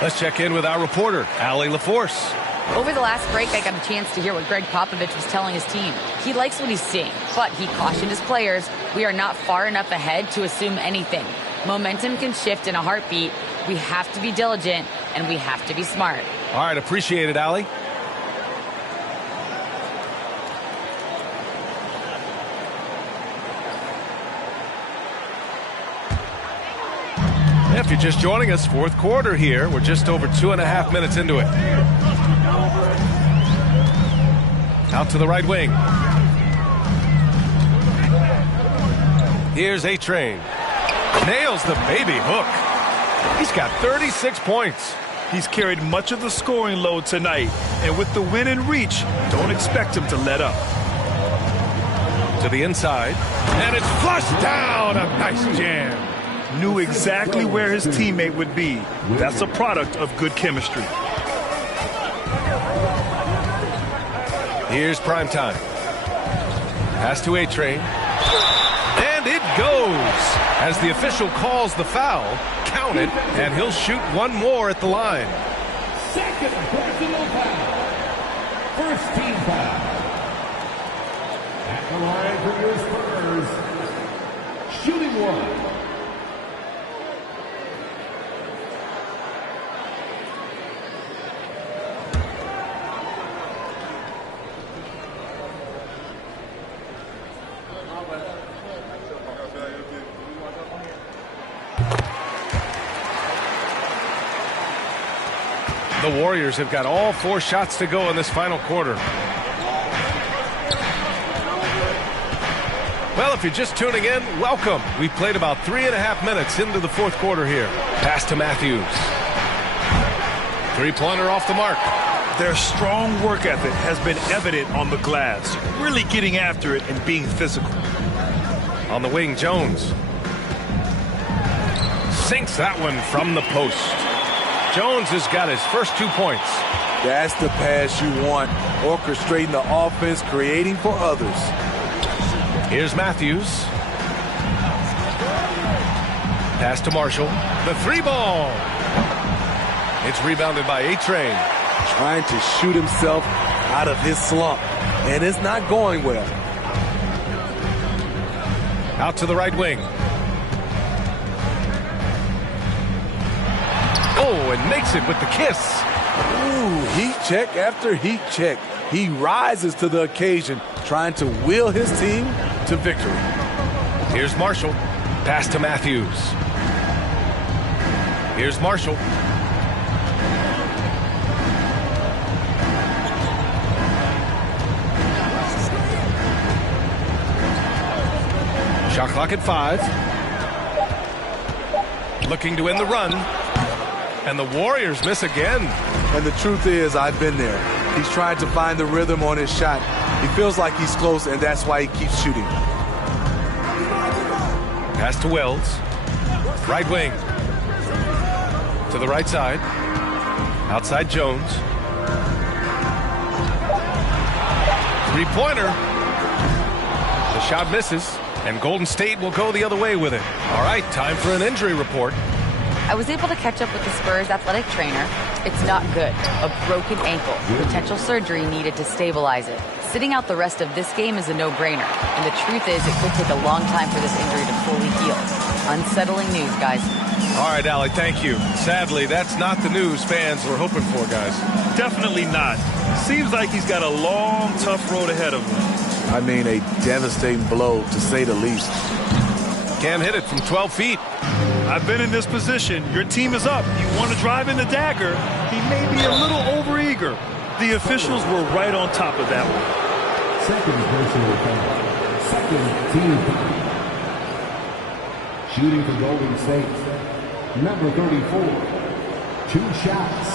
Let's check in with our reporter, Allie LaForce. Over the last break, I got a chance to hear what Greg Popovich was telling his team. He likes what he's seeing, but he cautioned his players, we are not far enough ahead to assume anything. Momentum can shift in a heartbeat. We have to be diligent, and we have to be smart. All right, appreciate it, Allie. If you're just joining us, fourth quarter here. We're just over 2.5 minutes into it. Out to the right wing. Here's A-Train. Nails the baby hook. He's got 36 points. He's carried much of the scoring load tonight, and with the win in reach, don't expect him to let up. To the inside, and it's flushed down. A nice jam. Knew exactly where his teammate would be. That's a product of good chemistry. Here's prime time. Pass to A-Train. And it goes. As the official calls the foul, count it, and he'll shoot one more at the line. Second personal foul. First team foul. At the line for your Spurs. Shooting one. The Warriors have got all 4 shots to go in this final quarter. Well, if you're just tuning in, welcome. We've played about 3.5 minutes into the fourth quarter here. Pass to Matthews. Three-pointer off the mark. Their strong work ethic has been evident on the glass, really getting after it and being physical. On the wing, Jones. Sinks that one from the post. Jones has got his first 2 points. That's the pass you want. Orchestrating the offense, creating for others. Here's Matthews. Pass to Marshall. The 3-ball. It's rebounded by A-Train. Trying to shoot himself out of his slump. And it's not going well. Out to the right wing. Oh, and makes it with the kiss. Ooh, heat check after heat check. He rises to the occasion, trying to will his team to victory. Here's Marshall. Pass to Matthews. Here's Marshall. Shot clock at 5. Looking to end the run. And the Warriors miss again. And the truth is, I've been there. He's trying to find the rhythm on his shot. He feels like he's close, and that's why he keeps shooting. Pass to Wells. Right wing. To the right side. Outside Jones. Three-pointer. The shot misses, and Golden State will go the other way with it. All right, time for an injury report. I was able to catch up with the Spurs athletic trainer. It's not good. A broken ankle. Potential surgery needed to stabilize it. Sitting out the rest of this game is a no-brainer. And the truth is, it could take a long time for this injury to fully heal. Unsettling news, guys. All right, Allie, thank you. Sadly, that's not the news fans were hoping for, guys. Definitely not. Seems like he's got a long, tough road ahead of him. I mean, a devastating blow, to say the least. Cam hit it from 12 feet. I've been in this position. Your team is up. You want to drive in the dagger. He may be a little overeager. The officials were right on top of that one. Second personal foul. Second team foul. Shooting for Golden State. Number 34. 2 shots.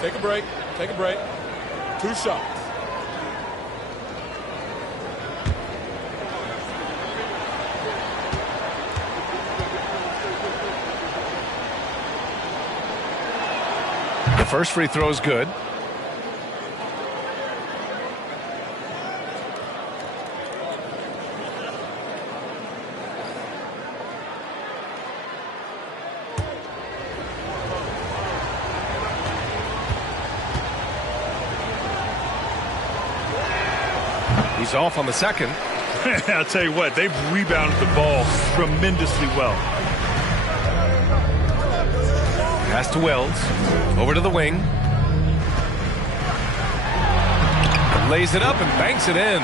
Take a break. Take a break. 2 shots. The first free throw is good. He's off on the second. I'll tell you what, they've rebounded the ball tremendously well. Pass to Wells. Over to the wing. Lays it up and banks it in.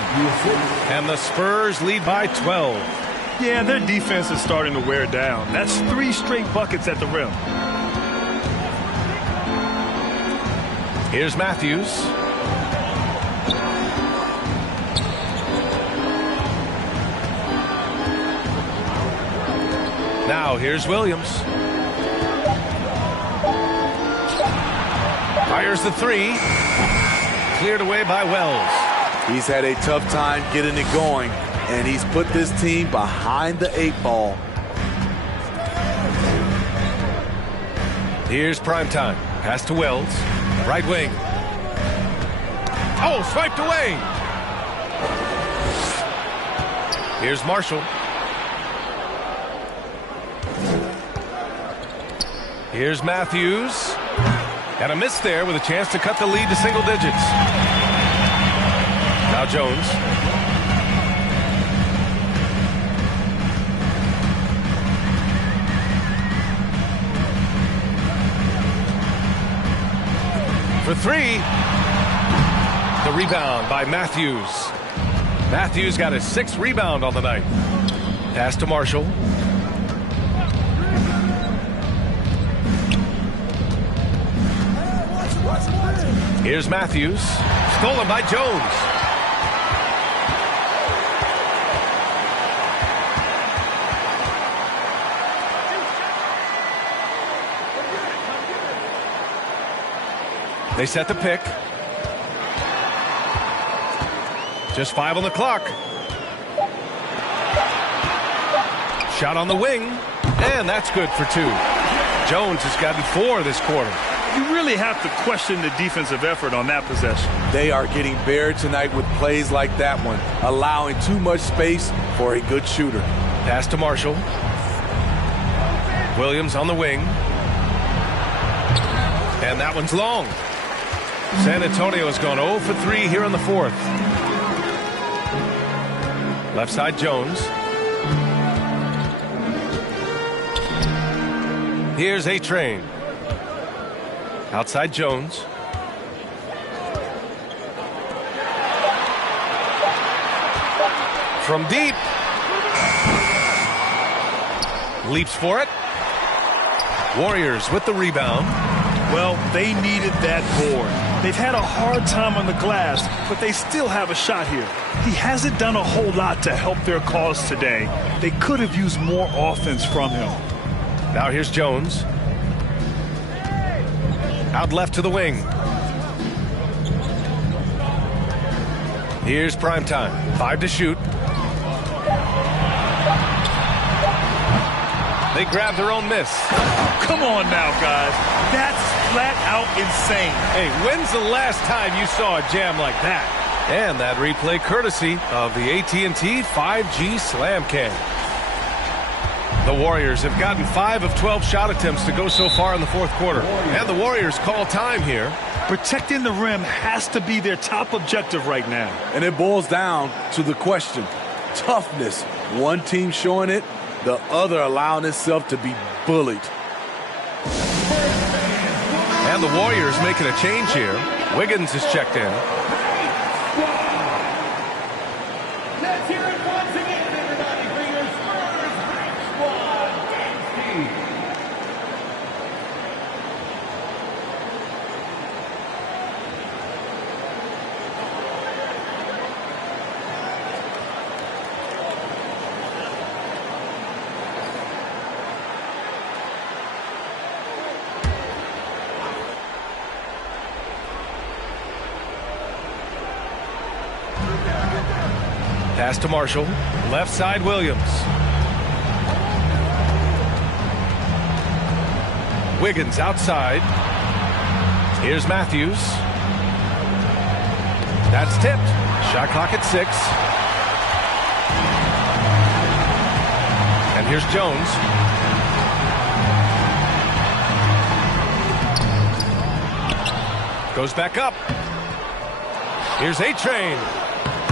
And the Spurs lead by 12. Yeah, their defense is starting to wear down. That's 3 straight buckets at the rim. Here's Matthews. Now here's Williams. Fires the 3. Cleared away by Wells. He's had a tough time getting it going, and he's put this team behind the 8 ball. Here's Primetime. Pass to Wells. Right wing. Oh, swiped away. Here's Marshall. Here's Matthews. And a miss there with a chance to cut the lead to single digits. Now Jones. For 3. The rebound by Matthews. Matthews got his 6th rebound on the night. Pass to Marshall. Here's Matthews. Stolen by Jones. They set the pick. Just 5 on the clock. Shot on the wing. And that's good for 2. Jones has gotten 4 this quarter. You really have to question the defensive effort on that possession. They are getting buried tonight with plays like that one, allowing too much space for a good shooter. Pass to Marshall. Williams on the wing. And that one's long. San Antonio has gone 0 for 3 here in the 4th. Left side Jones. Here's A-Train. Outside Jones. From deep. Leaps for it. Warriors with the rebound. Well, they needed that board. They've had a hard time on the glass, but they still have a shot here. He hasn't done a whole lot to help their cause today. They could have used more offense from him. Now here's Jones. Out left to the wing. Here's Primetime. 5 to shoot. They grab their own miss. Come on now, guys. That's flat out insane. Hey, when's the last time you saw a jam like that? And that replay courtesy of the AT&T 5G Slam Cam. The Warriors have gotten 5 of 12 shot attempts to go so far in the 4th quarter. And the Warriors call time here. Protecting the rim has to be their top objective right now. And it boils down to the question. Toughness. One team showing it, the other allowing itself to be bullied. And the Warriors making a change here. Wiggins is checked in. Let's hear it once again, everybody, for your Spurs Black Squad dance team. Pass to Marshall. Left side Williams. Wiggins outside. Here's Matthews. That's tipped. Shot clock at 6. And here's Jones. Goes back up. Here's A-Train.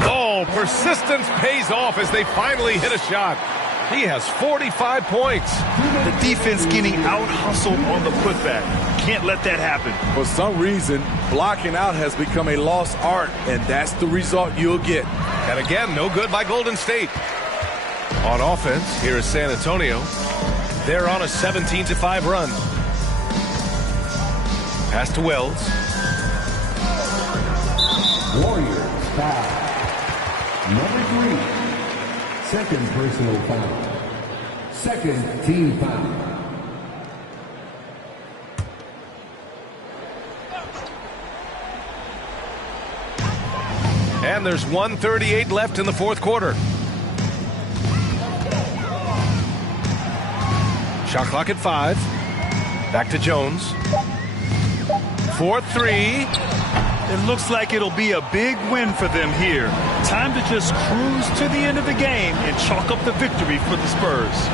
Oh, Oh, persistence pays off as they finally hit a shot. He has 45 points. The defense getting out-hustled on the putback. Can't let that happen. For some reason, blocking out has become a lost art, and that's the result you'll get. And again, no good by Golden State. On offense, here is San Antonio. They're on a 17-5 run. Pass to Wells. Warriors foul. Number 3. Second personal foul. Second team foul. And there's 1:38 left in the fourth quarter. Shot clock at 5. Back to Jones. 4-3. It looks like it'll be a big win for them here. Time to just cruise to the end of the game and chalk up the victory for the Spurs.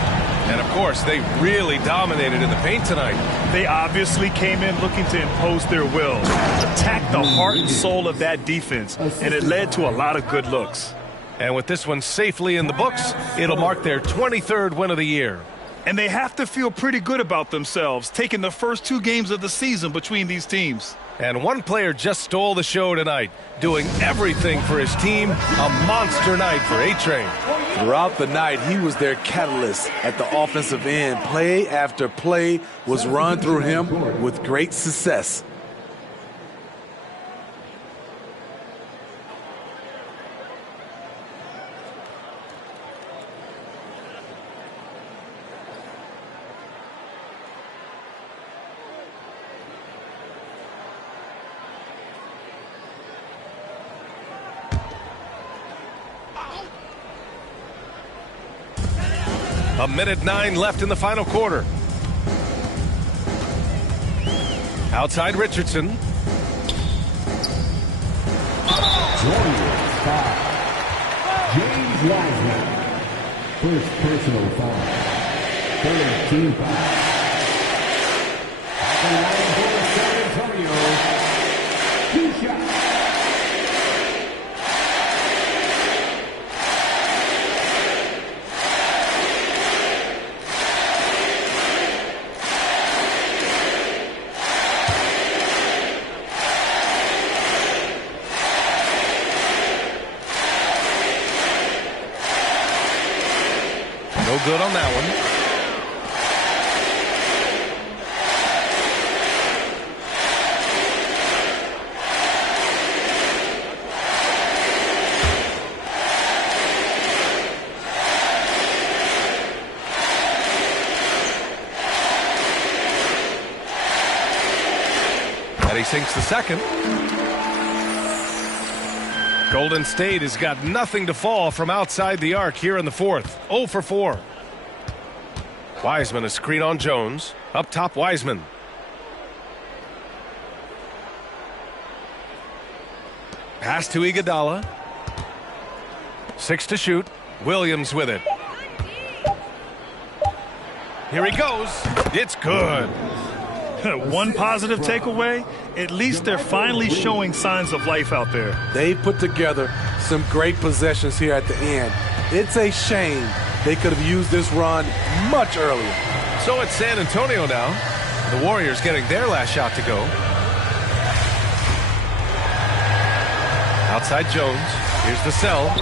And of course, they really dominated in the paint tonight. They obviously came in looking to impose their will, attack the heart and soul of that defense, and it led to a lot of good looks. And with this one safely in the books, it'll mark their 23rd win of the year. And they have to feel pretty good about themselves, taking the first 2 games of the season between these teams. And one player just stole the show tonight, doing everything for his team. A monster night for A-Train. Throughout the night, he was their catalyst at the offensive end. Play after play was run through him with great success. A minute 9 left in the final quarter. Outside Richardson. Warriors foul. James Wiseman. First personal foul. Third team foul. At the line for San Antonio. 2 shots. No good on that one. And he sinks the second. Golden State has got nothing to fall from outside the arc here in the fourth. 0 for 4. Wiseman, a screen on Jones. Up top, Wiseman. Pass to Iguodala. 6 to shoot. Williams with it. Here he goes. It's good. One positive takeaway, at least they're finally showing signs of life out there. They put together some great possessions here at the end. It's a shame they could have used this run much earlier. So it's San Antonio now. The Warriors getting their last shot to go. Outside Jones. Here's the cell.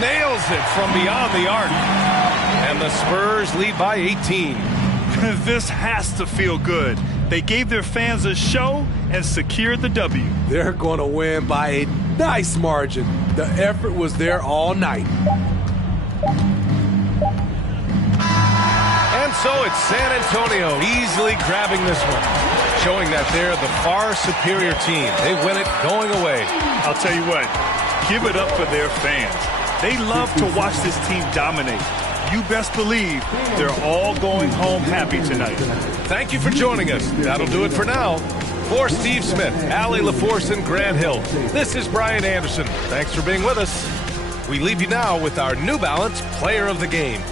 Nails it from beyond the arc. And the Spurs lead by 18. This has to feel good. They gave their fans a show and secured the W. They're going to win by a nice margin. The effort was there all night. And so it's San Antonio easily grabbing this one, showing that they're the far superior team. They win it going away. I'll tell you what, give it up for their fans. They love to watch this team dominate. You best believe they're all going home happy tonight. Thank you for joining us. That'll do it for now. For Steve Smith, Allie LaForce, and Grant Hill, this is Brian Anderson. Thanks for being with us. We leave you now with our New Balance Player of the Game.